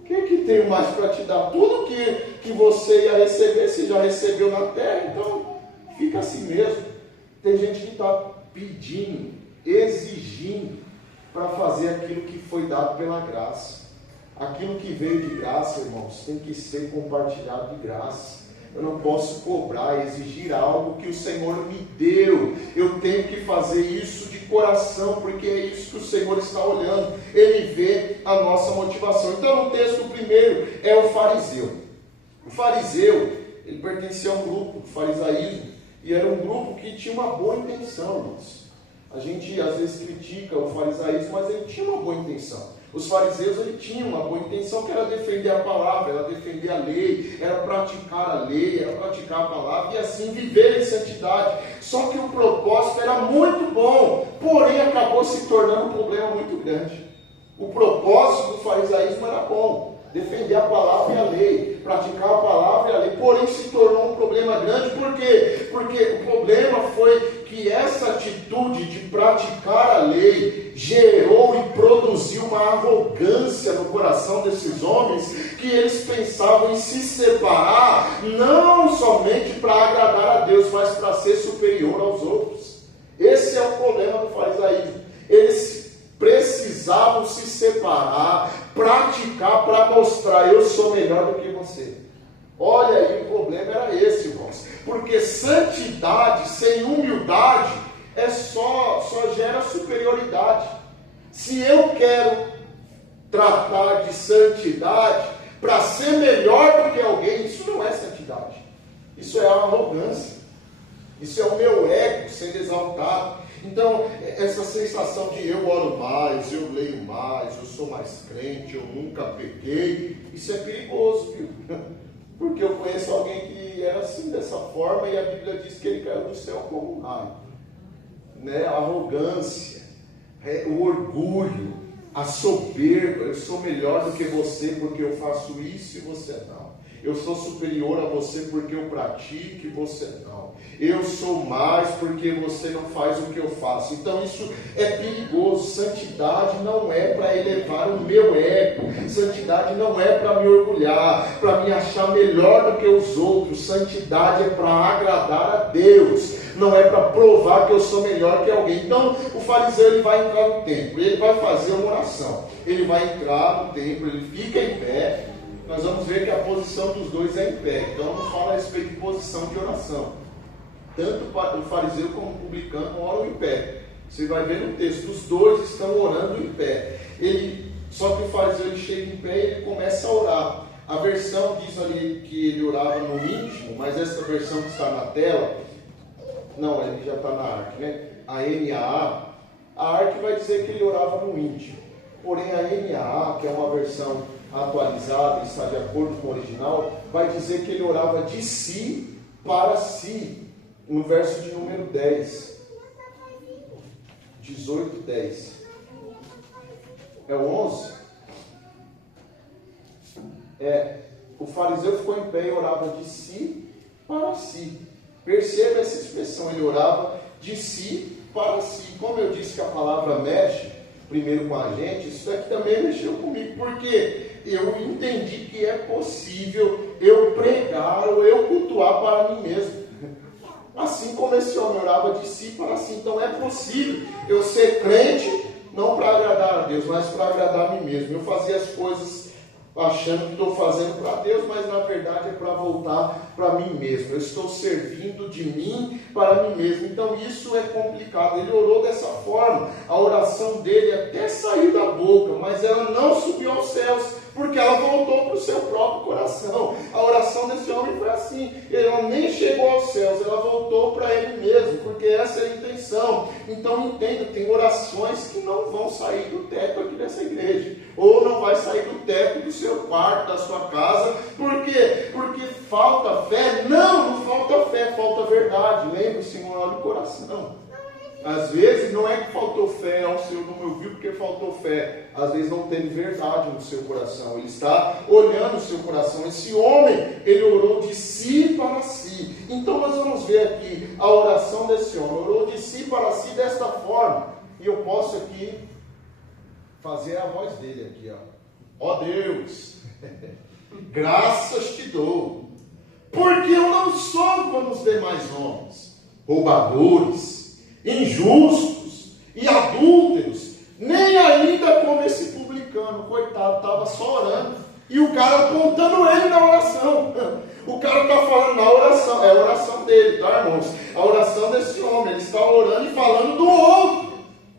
O que tem mais para te dar? Tudo que você ia receber, você já recebeu na terra. Então, fica assim mesmo. Tem gente que está pedindo, exigindo para fazer aquilo que foi dado pela graça. Aquilo que veio de graça, irmãos, tem que ser compartilhado de graça. Eu não posso cobrar, exigir algo que o Senhor me deu. Eu tenho que fazer isso de coração, porque é isso que o Senhor está olhando. Ele vê a nossa motivação. Então, no texto primeiro é o fariseu. O fariseu, ele pertencia a um grupo, o farisaísmo. E era um grupo que tinha uma boa intenção, irmãos. A gente às vezes critica o farisaísmo, mas ele tinha uma boa intenção. Os fariseus, ele tinham uma boa intenção, que era defender a palavra, era defender a lei, era praticar a lei, era praticar a palavra e assim viver em santidade. Só que o propósito era muito bom, porém acabou se tornando um problema muito grande. O propósito do farisaísmo era bom, defender a palavra e a lei, praticar a palavra e a lei, porém se tornou um problema grande. Por quê? Porque o problema foi que essa atitude de praticar a lei gerou e produziu uma arrogância no coração desses homens, que eles pensavam em se separar, não somente para agradar a Deus, mas para ser superior aos outros. Esse é o problema do farisaísmo. Eles precisavam se separar, praticar para mostrar, eu sou melhor do que você. Olha aí, o problema era esse, irmãos. Porque santidade sem humildade só gera superioridade. Se eu quero tratar de santidade para ser melhor do que alguém, isso não é santidade. Isso é arrogância. Isso é o meu ego sendo exaltado. Então, essa sensação de eu oro mais, eu leio mais, eu sou mais crente, eu nunca pequei, isso é perigoso, viu? Porque eu conheço alguém que era assim, dessa forma, e a Bíblia diz que ele caiu do céu como um raio. Né? A arrogância, o orgulho, a soberba, eu sou melhor do que você porque eu faço isso e você não. eu sou superior a você porque eu pratico e você não. Eu sou mais porque você não faz o que eu faço. Então isso é perigoso. Santidade não é para elevar o meu ego. Santidade não é para me orgulhar, para me achar melhor do que os outros. Santidade é para agradar a Deus. Não é para provar que eu sou melhor que alguém. Então o fariseu ele vai entrar no templo, ele vai fazer uma oração. Ele vai entrar no templo, ele fica em pé. Nós vamos ver que a posição dos dois é em pé. Então não fala a respeito de posição de oração. Tanto o fariseu como o publicano oram em pé. Você vai ver no texto, os dois estão orando em pé. Só que o fariseu ele chega em pé e ele começa a orar. A versão diz ali que ele orava no íntimo, mas essa versão que está na tela, não, ele já está na ARC, né? A NAA, a ARC vai dizer que ele orava no íntimo. Porém a NAA, que é uma versão atualizada, está de acordo com o original, vai dizer que ele orava de si para si. No verso de número 10, 18, 10. É o 11? O fariseu ficou em pé e orava de si para si. Perceba essa expressão, ele orava de si para si. Como eu disse que a palavra mexe primeiro com a gente, isso aqui também mexeu comigo, porque eu entendi que é possível eu pregar ou eu cultuar para mim mesmo. Assim como esse homem orava de si para si. Então é possível eu ser crente, não para agradar a Deus, mas para agradar a mim mesmo. Eu fazia as coisas achando que estou fazendo para Deus, mas na verdade é para voltar para mim mesmo. Eu estou servindo de mim para mim mesmo. Então isso é complicado. Ele orou dessa forma. A oração dele até saiu da boca, mas ela não subiu aos céus, porque ela voltou para o seu próprio coração. A oração desse homem foi assim. Ela nem chegou aos céus, ela voltou para ele mesmo, porque essa é a intenção. Então entenda, tem orações que não vão sair do teto aqui dessa igreja, ou não vai sair do teto do seu quarto, da sua casa. Por quê? Porque falta fé? Não falta fé, falta verdade. Lembre-se, Senhor, olha o coração. Às vezes não é que faltou fé ao Senhor não me ouviu porque faltou fé. Às vezes não teve verdade no seu coração. Ele está olhando o seu coração. Esse homem, ele orou de si para si. Então nós vamos ver aqui a oração desse homem. Orou de si para si desta forma. E eu posso aqui fazer a voz dele aqui, ó Deus, graças te dou, porque eu não sou como os demais homens, roubadores, injustos e adúlteros, nem ainda como esse publicano. Coitado, estava só orando, e o cara apontando ele na oração. O cara está falando na oração, é a oração dele, tá, irmãos? A oração desse homem, ele está orando e falando do outro,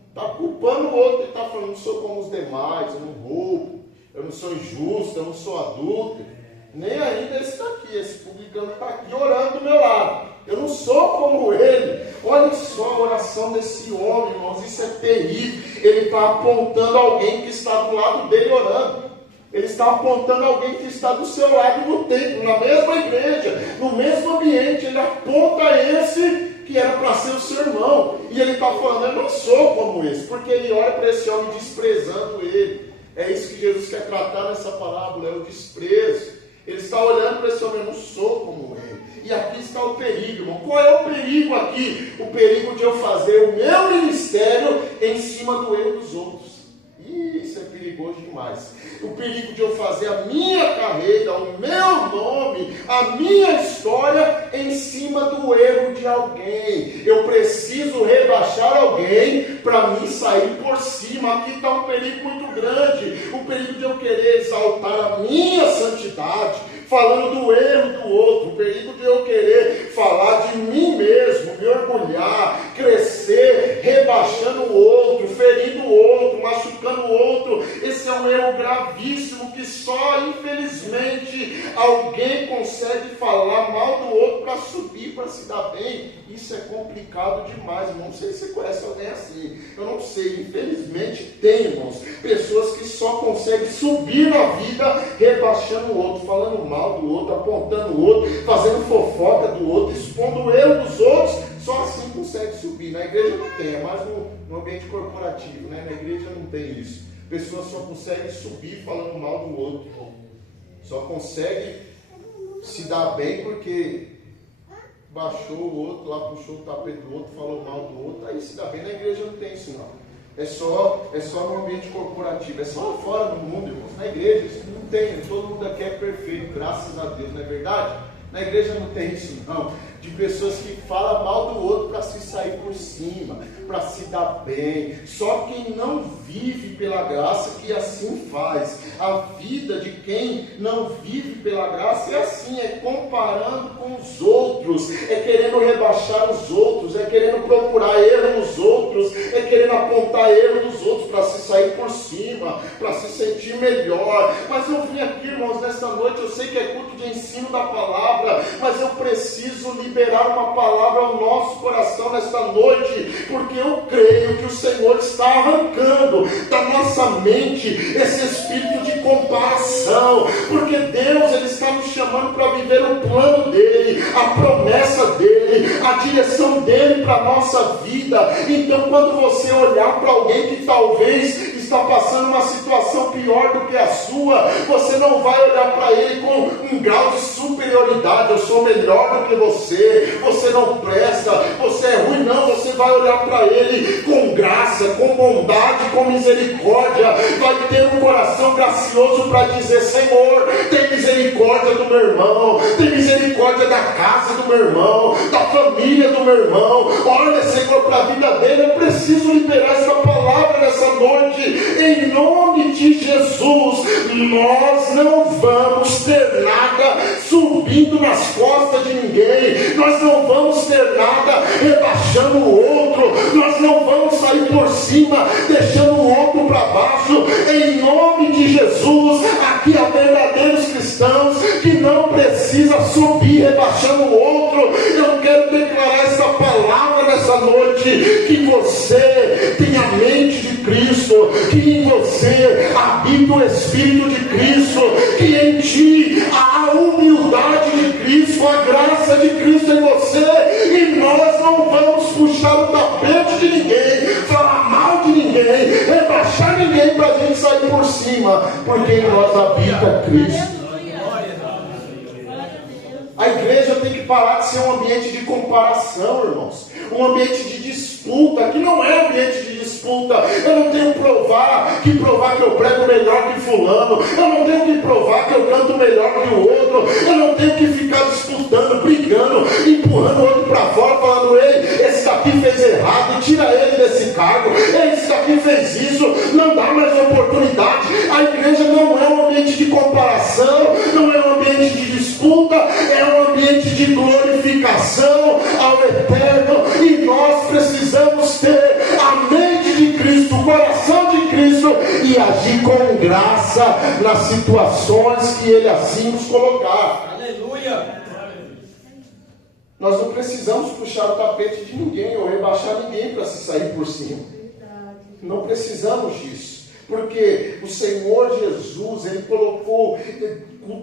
está culpando o outro. Ele está falando, não sou como os demais, eu não roubo, eu não sou injusto, eu não sou adúltero, nem ainda esse está aqui, esse publicano está aqui orando do meu lado. Eu não sou como ele. Olha só a oração desse homem, irmãos, isso é terrível. Ele está apontando alguém que está do lado dele orando. Ele está apontando alguém que está do seu lado no templo, na mesma igreja, no mesmo ambiente. Ele aponta esse que era para ser o seu irmão. E ele está falando, eu não sou como esse, porque ele olha para esse homem desprezando ele. É isso que Jesus quer tratar nessa parábola, é o desprezo. Ele está olhando para esse homem, eu não sou como ele. E aqui está o perigo, irmão. Qual é o perigo aqui? O perigo de eu fazer o meu ministério em cima do erro dos outros. Isso é perigoso demais. O perigo de eu fazer a minha carreira, o meu nome, a minha história em cima do erro de alguém. Eu preciso rebaixar alguém para mim sair por cima. Aqui está um perigo muito grande. O perigo de eu querer exaltar a minha santidade, falando do erro do outro. O perigo de eu querer falar de mim mesmo, me orgulhar, crescer, rebaixando o outro, ferindo o outro, machucando o outro. Esse é um erro gravíssimo que só, infelizmente, alguém consegue falar mal do outro para subir, para se dar bem. Isso é complicado demais, irmão. Não sei se você conhece alguém assim. Eu não sei. Infelizmente tem, irmãos, pessoas que só conseguem subir na vida rebaixando o outro, falando mal do outro, apontando o outro, fazendo fofoca do outro, expondo o erro dos outros. Só assim consegue subir. Na igreja não tem, é mais no ambiente corporativo, né? Na igreja não tem isso. Pessoas só conseguem subir falando mal do outro. Só conseguem se dá bem porque baixou o outro, lá puxou o tapete do outro, falou mal do outro, aí se dá bem. Na igreja não tem isso não. É só no ambiente corporativo, é só fora do mundo, irmãos. Na igreja isso não tem, todo mundo aqui é perfeito, graças a Deus, não é verdade? Na igreja não tem isso não, de pessoas que falam mal do outro para se sair por cima, para se dar bem. Só quem não vive pela graça que assim faz. A vida de quem não vive pela graça é assim, é comparando com os outros, é querendo rebaixar os outros, é querendo procurar erro nos outros, é querendo apontar erro nos outros para se sair por cima, para se sentir melhor. Mas eu vim aqui, irmãos, nesta noite, eu sei que é culto de ensino da palavra, mas eu preciso liberar uma palavra ao nosso coração nesta noite, porque eu creio que o Senhor está arrancando da nossa mente esse espírito de comparação, porque Deus ele está nos chamando para viver o plano dele, a promessa dele, a direção dele para a nossa vida. Então quando você olhar para alguém que talvez está passando uma situação pior do que a sua, você não vai olhar para ele com um grau de superioridade, eu sou melhor do que você, você não presta, você é ruim, não. Você vai olhar para ele com graça, com bondade, com misericórdia, vai ter um coração gracioso para dizer: Senhor, tem misericórdia do meu irmão, tem misericórdia da casa do meu irmão, da família do meu irmão. Olha, Senhor, para a vida dele. Eu preciso liberar essa palavra nessa noite, em nome de Jesus. Nós não vamos ter nada subindo nas costas de ninguém, nós não vamos ter nada rebaixando o outro, nós não vamos sair por cima deixando o outro para baixo, em nome de Jesus. Aqui há verdadeiros cristãos que não precisa subir rebaixando o outro. Eu quero declarar essa palavra nessa noite, que você tem a mente de Cristo, que em você habita o Espírito de Cristo, que em ti há a humildade de Cristo, a graça de Cristo em você, e nós não vamos puxar o tapete de ninguém, falar mal de ninguém, rebaixar ninguém para a gente sair por cima, porque em nós habita Cristo. A igreja tem que parar de ser um ambiente de comparação, irmãos, um ambiente de disputa, que não é ambiente de disputa. Eu não tenho que provar que eu prego melhor que fulano, eu não tenho que provar que eu canto melhor que o outro, eu não tenho que ficar disputando, brigando, empurrando o outro para fora, falando: ei, esse daqui fez errado, tira ele desse cargo, esse daqui fez isso, não dá mais oportunidade. A igreja não é um ambiente de comparação, não é um ambiente de disputa, é um ambiente de glorificação ao eterno, e nós precisamos ter a mente de Cristo, o coração de Cristo, e agir com graça nas situações que Ele assim nos colocar. Aleluia! Nós não precisamos puxar o tapete de ninguém ou rebaixar ninguém para se sair por cima. Não precisamos disso, porque o Senhor Jesus, Ele colocou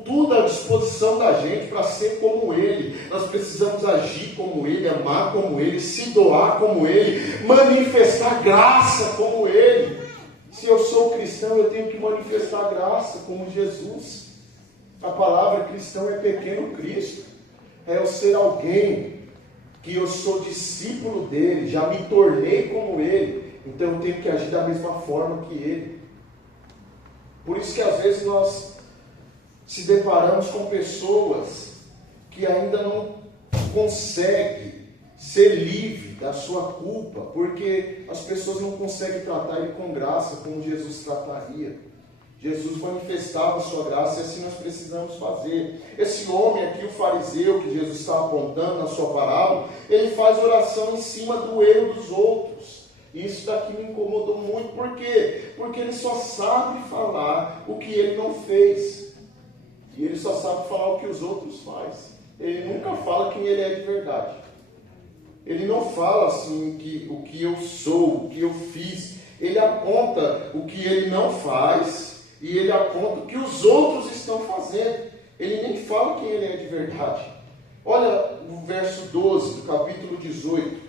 tudo à disposição da gente para ser como Ele. Nós precisamos agir como Ele, amar como Ele, se doar como Ele, manifestar graça como Ele. Se eu sou cristão, eu tenho que manifestar graça como Jesus. A palavra cristão é pequeno Cristo, é eu ser alguém que eu sou discípulo dele, já me tornei como Ele, então eu tenho que agir da mesma forma que Ele. Por isso que às vezes nós se deparamos com pessoas que ainda não conseguem ser livre da sua culpa, porque as pessoas não conseguem tratar Ele com graça como Jesus trataria. Jesus manifestava a sua graça, e assim nós precisamos fazer. Esse homem aqui, o fariseu que Jesus está apontando na sua parábola, ele faz oração em cima do erro dos outros. E isso daqui me incomodou muito. Por quê? Porque ele só sabe falar o que ele não fez. E ele só sabe falar o que os outros fazem. Ele nunca fala quem ele é de verdade. Ele não fala assim o que eu sou, o que eu fiz. Ele aponta o que ele não faz e ele aponta o que os outros estão fazendo. Ele nem fala quem ele é de verdade. Olha o verso 12 do capítulo 18.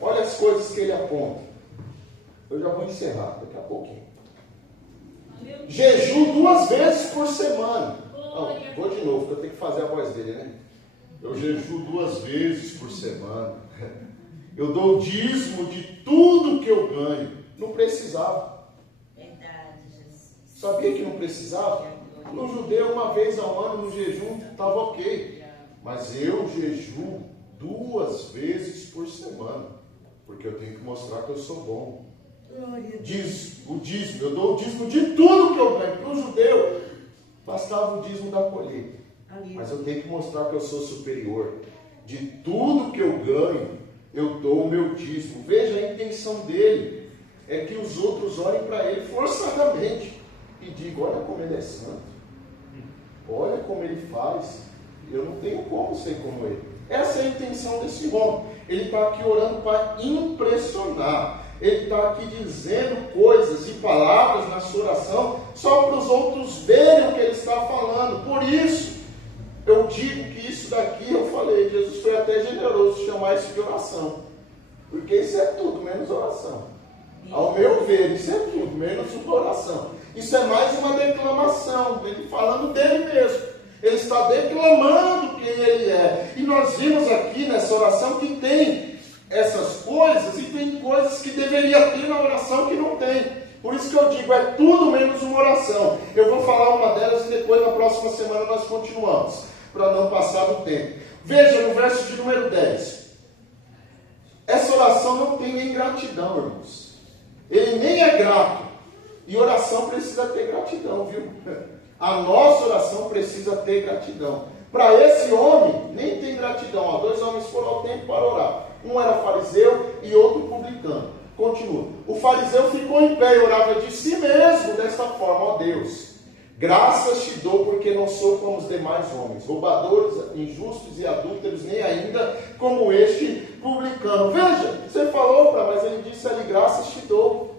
Olha as coisas que ele aponta. Eu já vou encerrar daqui a pouquinho. Jejum 2 vezes por semana. Não, vou de novo, porque eu tenho que fazer a voz dele, né? Eu jejuo 2 vezes por semana. Eu dou o dízimo de tudo que eu ganho. Não precisava. Verdade, Jesus. Sabia que não precisava? No judeu, 1 vez ao ano no jejum, estava ok. Mas eu jejuo 2 vezes por semana. Porque eu tenho que mostrar que eu sou bom. O dízimo, eu dou o dízimo de tudo que eu ganho. Para o judeu, bastava o dízimo da colheita. Mas eu tenho que mostrar que eu sou superior. De tudo que eu ganho, eu dou o meu dízimo. Veja a intenção dele. É que os outros olhem para ele forçadamente e digam: olha como ele é santo. Olha como ele faz. Eu não tenho como ser como ele. Essa é a intenção desse homem. Ele está aqui orando para impressionar. Ele está aqui dizendo coisas e palavras na sua oração só para os outros verem o que ele está falando. Por isso, eu digo que isso daqui, eu falei, Jesus foi até generoso chamar isso de oração. Porque isso é tudo menos oração. Ao meu ver, isso é tudo menos uma oração. Isso é mais uma declamação, ele falando dele mesmo. Ele está declamando quem ele é. E nós vimos aqui nessa oração que tem essas coisas e tem coisas que deveria ter na oração que não tem. Por isso que eu digo, é tudo menos uma oração. Eu vou falar uma delas e depois na próxima semana nós continuamos, para não passar do tempo. Veja no verso de número 10. Essa oração não tem ingratidão, irmãos. Ele nem é grato. E oração precisa ter gratidão, viu? A nossa oração precisa ter gratidão. Para esse homem, nem tem gratidão. 2 homens foram ao templo para orar. Um era fariseu e outro publicano. Continua. O fariseu ficou em pé e orava de si mesmo desta forma: ó Deus, graças te dou porque não sou como os demais homens, roubadores, injustos e adúlteros, nem ainda como este publicano. Veja, você falou, mas ele disse ali: graças te dou.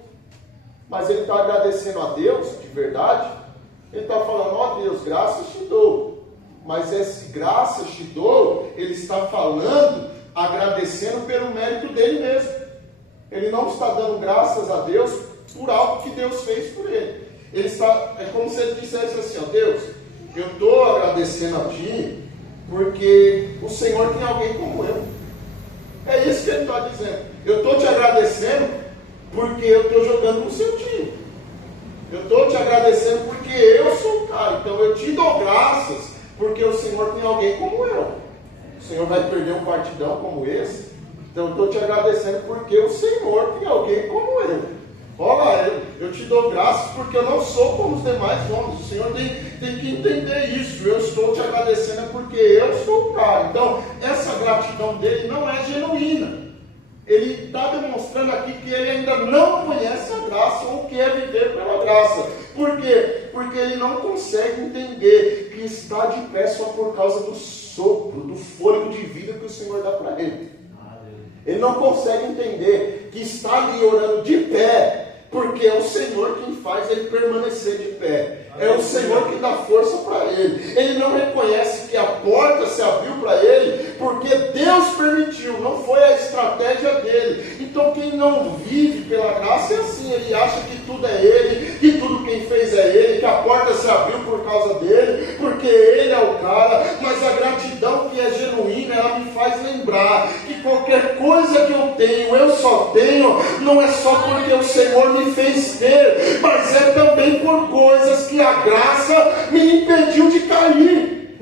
Mas ele está agradecendo a Deus, de verdade? Ele está falando: ó Deus, graças te dou. Mas esse graças te dou, ele está falando, agradecendo pelo mérito dele mesmo. Ele não está dando graças a Deus por algo que Deus fez por ele. Ele está, é como se ele dissesse assim: ó Deus, eu estou agradecendo a ti porque o Senhor tem alguém como eu. É isso que ele está dizendo. Eu estou te agradecendo porque eu estou jogando no seu time. Eu estou te agradecendo porque eu sou o cara. Então eu te dou graças porque o Senhor tem alguém como eu. O Senhor vai perder um partidão como esse? Então eu estou te agradecendo porque o Senhor tem alguém como eu. Olha, eu te dou graças porque eu não sou como os demais homens. O Senhor tem que entender isso. Eu estou te agradecendo porque eu sou o cara. Então essa gratidão dele não é genuína. Ele está demonstrando aqui que ele ainda não conhece a graça ou quer viver pela graça. Por quê? Porque ele não consegue entender que está de pé só por causa do sopro, do fôlego de vida que o Senhor dá para ele. Ele não consegue entender que está ali orando de pé, porque é o Senhor quem faz ele permanecer de pé. É o Senhor que dá força para ele. Ele não reconhece que a porta se abriu para ele porque Deus permitiu, não foi a estratégia dele. Então quem não vive pela graça é assim, ele acha que tudo é ele, que tudo quem fez é ele, que a porta se abriu por causa dele, porque ele é o cara. Mas a gratidão que é genuína, ela me faz lembrar que qualquer coisa que eu tenho, eu só tenho, não é só porque o Senhor me fez ter, mas é também por coisas que a graça me impediu de cair.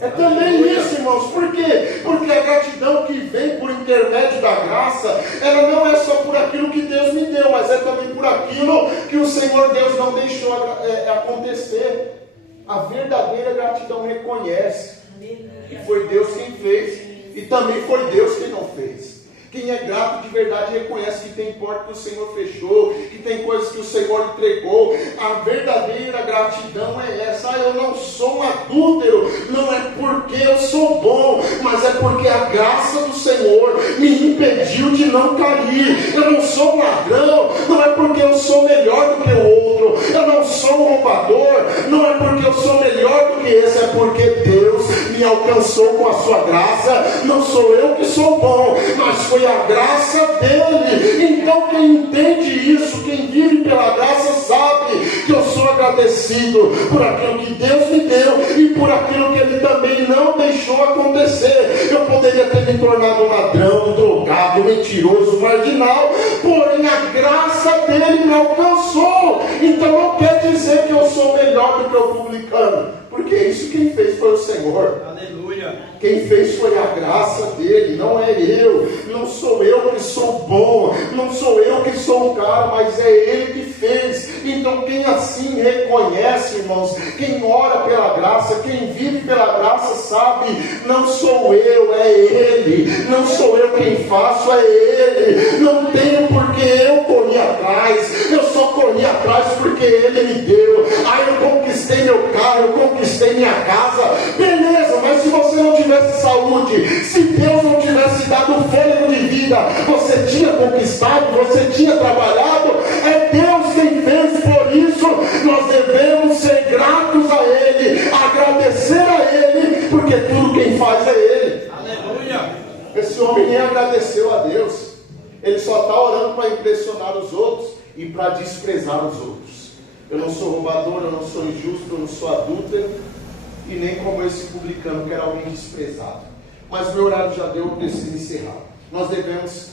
É também isso, irmãos. Por quê? Porque a gratidão que vem por intermédio da graça, ela não é só por aquilo que Deus me deu, mas é também por aquilo que o Senhor Deus não deixou acontecer. A verdadeira gratidão reconhece que foi Deus quem fez e também foi Deus quem não fez. Quem é grato de verdade reconhece que tem porta que o Senhor fechou, que tem coisas que o Senhor entregou. A verdadeira gratidão é essa. Eu não sou um adúltero, não é porque eu sou bom, mas é porque a graça do Senhor me impediu de não cair. Eu não sou um ladrão, não é porque eu sou melhor do que o outro. Eu não sou um roubador, não é porque eu sou melhor do que esse, é porque Deus me alcançou com a sua graça. Não sou eu que sou bom, mas foi a graça dele. Então quem entende isso, quem vive pela graça, sabe que eu sou agradecido por aquilo que Deus me deu e por aquilo que ele também não deixou acontecer. Eu poderia ter me tornado um ladrão, um drogado, um mentiroso, um marginal, porém a graça dele me alcançou. Então não quer dizer que eu sou melhor do que o publicano, porque isso quem fez foi o Senhor. Aleluia. Quem fez foi a graça dele, não é eu. Não sou eu que sou bom, não sou eu que sou um cara, mas é ele que fez. Então quem assim reconhece, irmãos, quem ora pela graça, quem vive pela graça, sabe, não sou eu, é ele. Não sou eu quem faço, é ele. Não tenho porque eu corri atrás, eu só corri atrás porque ele me deu. Aí eu conquistei meu carro, eu conquistei minha casa, beleza, mas se você não tivesse saúde, se Deus não tivesse dado um fôlego de vida, você tinha conquistado, você tinha trabalhado. É Deus quem fez, por isso nós devemos ser gratos a ele, agradecer a ele, porque tudo quem faz é ele. Aleluia. Esse homem nem agradeceu a Deus, ele só está orando para impressionar os outros e para desprezar os outros. Eu não sou roubador, eu não sou injusto, eu não sou adúltero, e nem como esse publicano que era alguém desprezado. Mas meu horário já deu, eu preciso encerrar. Nós devemos,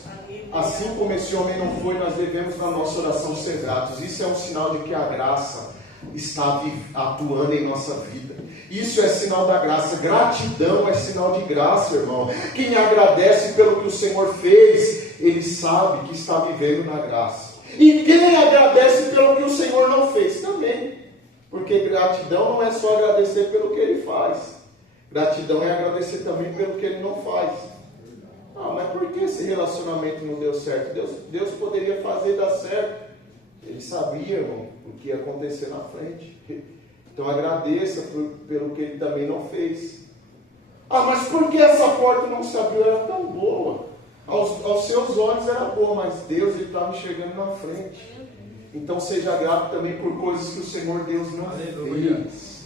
assim como esse homem não foi, nós devemos na nossa oração ser gratos. Isso é um sinal de que a graça está atuando em nossa vida. Isso é sinal da graça. Gratidão é sinal de graça, irmão. Quem agradece pelo que o Senhor fez, ele sabe que está vivendo na graça. E quem agradece pelo que o Senhor não fez também. Porque gratidão não é só agradecer pelo que ele faz. Gratidão é agradecer também pelo que ele não faz. Ah, mas por que esse relacionamento não deu certo? Deus poderia fazer dar certo. Ele sabia, irmão, o que ia acontecer na frente. Então agradeça pelo que ele também não fez. Ah, mas por que essa porta não se abriu? Era tão boa. Aos seus olhos era boa, mas Deus estava enxergando na frente. Então seja grato também por coisas que o Senhor Deus não fez.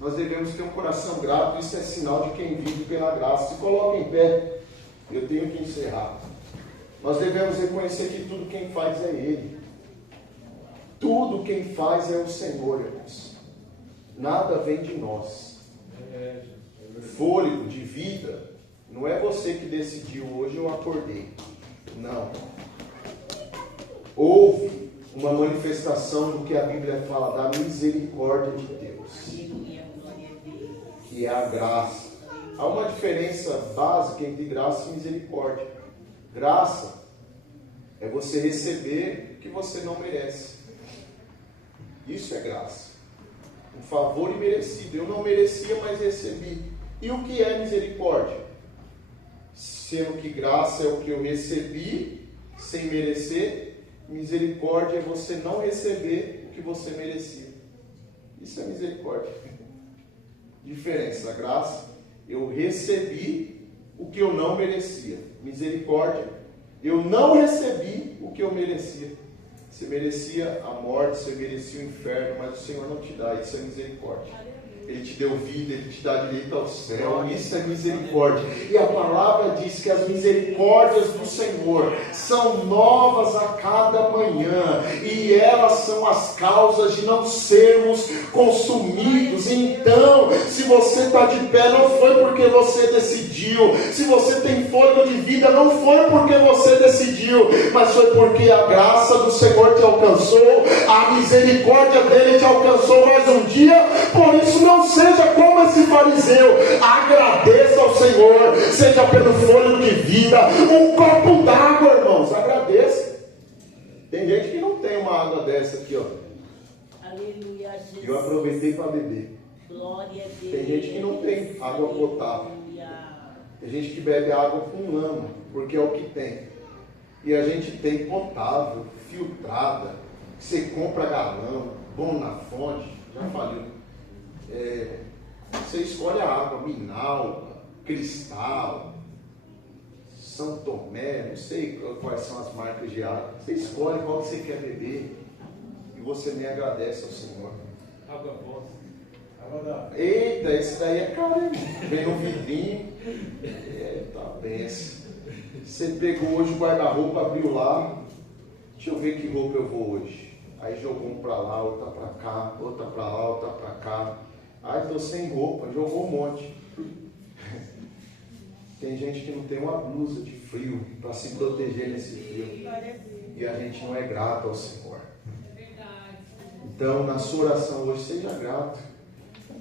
Nós devemos ter um coração grato. Isso é sinal de quem vive pela graça. Se coloque em pé. Eu tenho que encerrar. Nós devemos reconhecer que tudo quem faz é Ele. Tudo quem faz é o Senhor, irmãos. Nada vem de nós. Fôlego de vida, não é você que decidiu, hoje eu acordei. Não. Houve uma manifestação do que a Bíblia fala, da misericórdia de Deus, que é a graça. Há uma diferença básica entre graça e misericórdia. Graça é você receber o que você não merece. Isso é graça. Um favor imerecido. Eu não merecia, mas recebi. E o que é misericórdia? Sendo que graça é o que eu recebi sem merecer, misericórdia é você não receber o que você merecia. Isso é misericórdia. Diferença. Graça, eu recebi o que eu não merecia. Misericórdia, eu não recebi o que eu merecia. Você merecia a morte, você merecia o inferno, mas o Senhor não te dá. Isso é misericórdia. Ele te deu vida, Ele te dá direito ao céu. Isso é misericórdia. E a palavra diz que as misericórdias do Senhor são novas a cada manhã. E elas são as causas de não sermos consumidos. Então, se você está de pé, não foi porque você decidiu. Se você tem fôlego de vida, não foi porque você decidiu, mas foi porque a graça do Senhor te alcançou. A misericórdia dele te alcançou mais um dia. Por isso não seja como esse fariseu, agradeça ao Senhor, seja pelo fôlego de vida, um copo d'água, irmãos, agradeça. Tem gente que não tem uma água dessa aqui, ó. Aleluia, Jesus. Eu aproveitei para beber. Glória a Deus. Tem gente que não tem água potável. Aleluia. Tem gente que bebe água com lama, porque é o que tem. E a gente tem potável, filtrada, que você compra galão, bom na fonte, já faliu. Você escolhe a água, Minalba, Cristal, São Tomé, não sei quais são as marcas de água. Você escolhe qual que você quer beber e você nem agradece ao Senhor. Água boa. Eita, esse daí é caro, hein? Vem um vidrinho. Eita, benção. Você pegou hoje o guarda-roupa, abriu lá. Deixa eu ver que roupa eu vou hoje. Aí jogou um pra lá, outra pra cá, outra pra lá, outra pra cá. Ai, tô sem roupa, jogou um monte. Tem gente que não tem uma blusa de frio para se proteger nesse frio. E a gente não é grato ao Senhor. Então, na sua oração hoje, seja grato.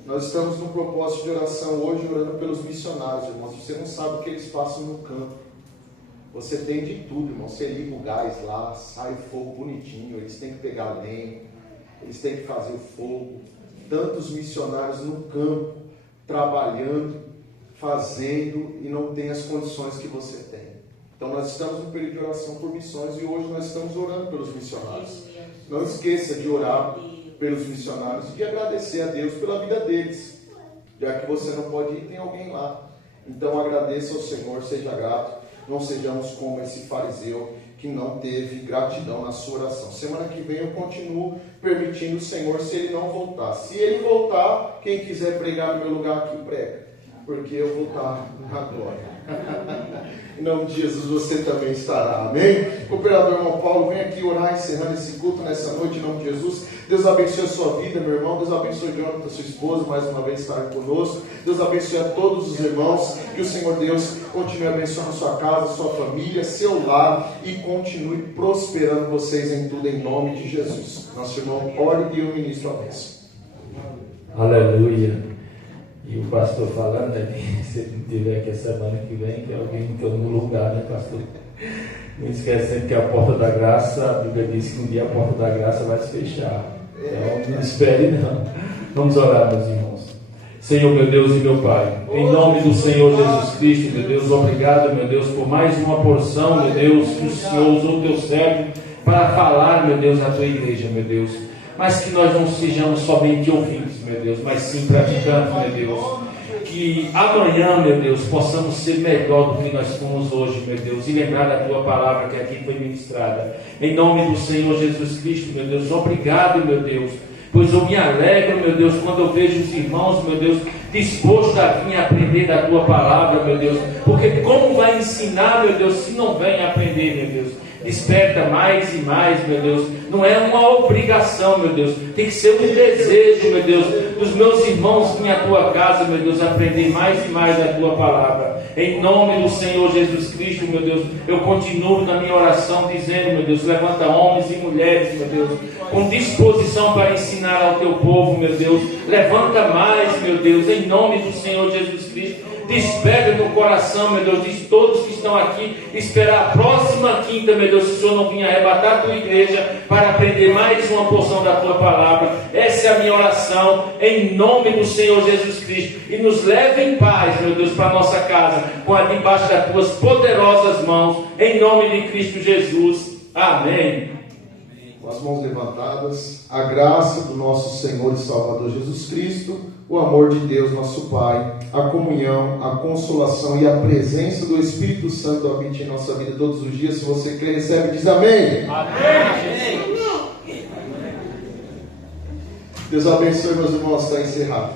Nós estamos no propósito de oração hoje, orando pelos missionários, irmãos. Você não sabe o que eles passam no campo. Você tem de tudo, irmão. Você liga o gás lá, sai o fogo bonitinho. Eles têm que pegar lenha, eles têm que fazer o fogo. Tantos missionários no campo, trabalhando, fazendo, e não tem as condições que você tem. Então nós estamos no período de oração por missões, e hoje nós estamos orando pelos missionários. Não esqueça de orar pelos missionários e de agradecer a Deus pela vida deles. Já que você não pode ir, tem alguém lá. Então agradeça ao Senhor, seja grato. Não sejamos como esse fariseu que não teve gratidão na sua oração. Semana que vem eu continuo permitindo o Senhor, se Ele não voltar. Se Ele voltar, quem quiser pregar no meu lugar aqui, prega. Porque eu vou estar na glória. Em nome de Jesus, você também estará. Amém? Cooperador irmão Paulo, vem aqui orar, encerrando esse culto nessa noite, em nome de Jesus. Deus abençoe a sua vida, meu irmão. Deus abençoe o Jonathan, sua esposa, mais uma vez estar conosco. Deus abençoe a todos os irmãos. Que o Senhor Deus continue abençoando a sua casa, sua família, seu lar, e continue prosperando vocês em tudo, em nome de Jesus. Nosso irmão, ore e eu ministro a bênção. Aleluia. E o pastor falando, né, se ele não estiver aqui a semana que vem, que alguém em todo lugar, né, pastor? Não esquecendo que a porta da graça, a Bíblia diz que um dia a porta da graça vai se fechar. Então não espere não. Vamos orar, meus irmãos. Senhor, meu Deus e meu Pai, em nome do Senhor Jesus Cristo, meu Deus, obrigado, meu Deus, por mais uma porção, meu Deus, que o Senhor usou o teu servo para falar, meu Deus, à tua igreja, meu Deus. Mas que nós não sejamos somente ouvintes, meu Deus, mas sim praticantes, meu Deus. Que amanhã, meu Deus, possamos ser melhor do que nós fomos hoje, meu Deus, e lembrar da tua palavra que aqui foi ministrada. Em nome do Senhor Jesus Cristo, meu Deus, obrigado, meu Deus, pois eu me alegro, meu Deus, quando eu vejo os irmãos, meu Deus, dispostos a vir aprender da tua palavra, meu Deus, porque como vai ensinar, meu Deus, se não vem aprender, meu Deus? Desperta mais e mais, meu Deus. Não é uma obrigação, meu Deus. Tem que ser um desejo, meu Deus, dos meus irmãos vir à tua casa, meu Deus, aprender mais e mais da tua palavra. Em nome do Senhor Jesus Cristo, meu Deus, eu continuo na minha oração dizendo, meu Deus, levanta homens e mulheres, meu Deus, com disposição para ensinar ao teu povo, meu Deus. Levanta mais, meu Deus, em nome do Senhor Jesus Cristo. Desperta no coração, meu Deus, de todos que estão aqui, esperar a próxima quinta, meu Deus, se o Senhor não vir arrebatar a tua igreja para aprender mais uma porção da tua palavra. Essa é a minha oração, em nome do Senhor Jesus Cristo. E nos leve em paz, meu Deus, para a nossa casa, com a debaixo das tuas poderosas mãos, em nome de Cristo Jesus. Amém. Com as mãos levantadas, a graça do nosso Senhor e Salvador Jesus Cristo, o amor de Deus, nosso Pai, a comunhão, a consolação e a presença do Espírito Santo habite em nossa vida todos os dias. Se você crê, recebe, diz amém. Amém. Deus abençoe, meus irmãos, está encerrado.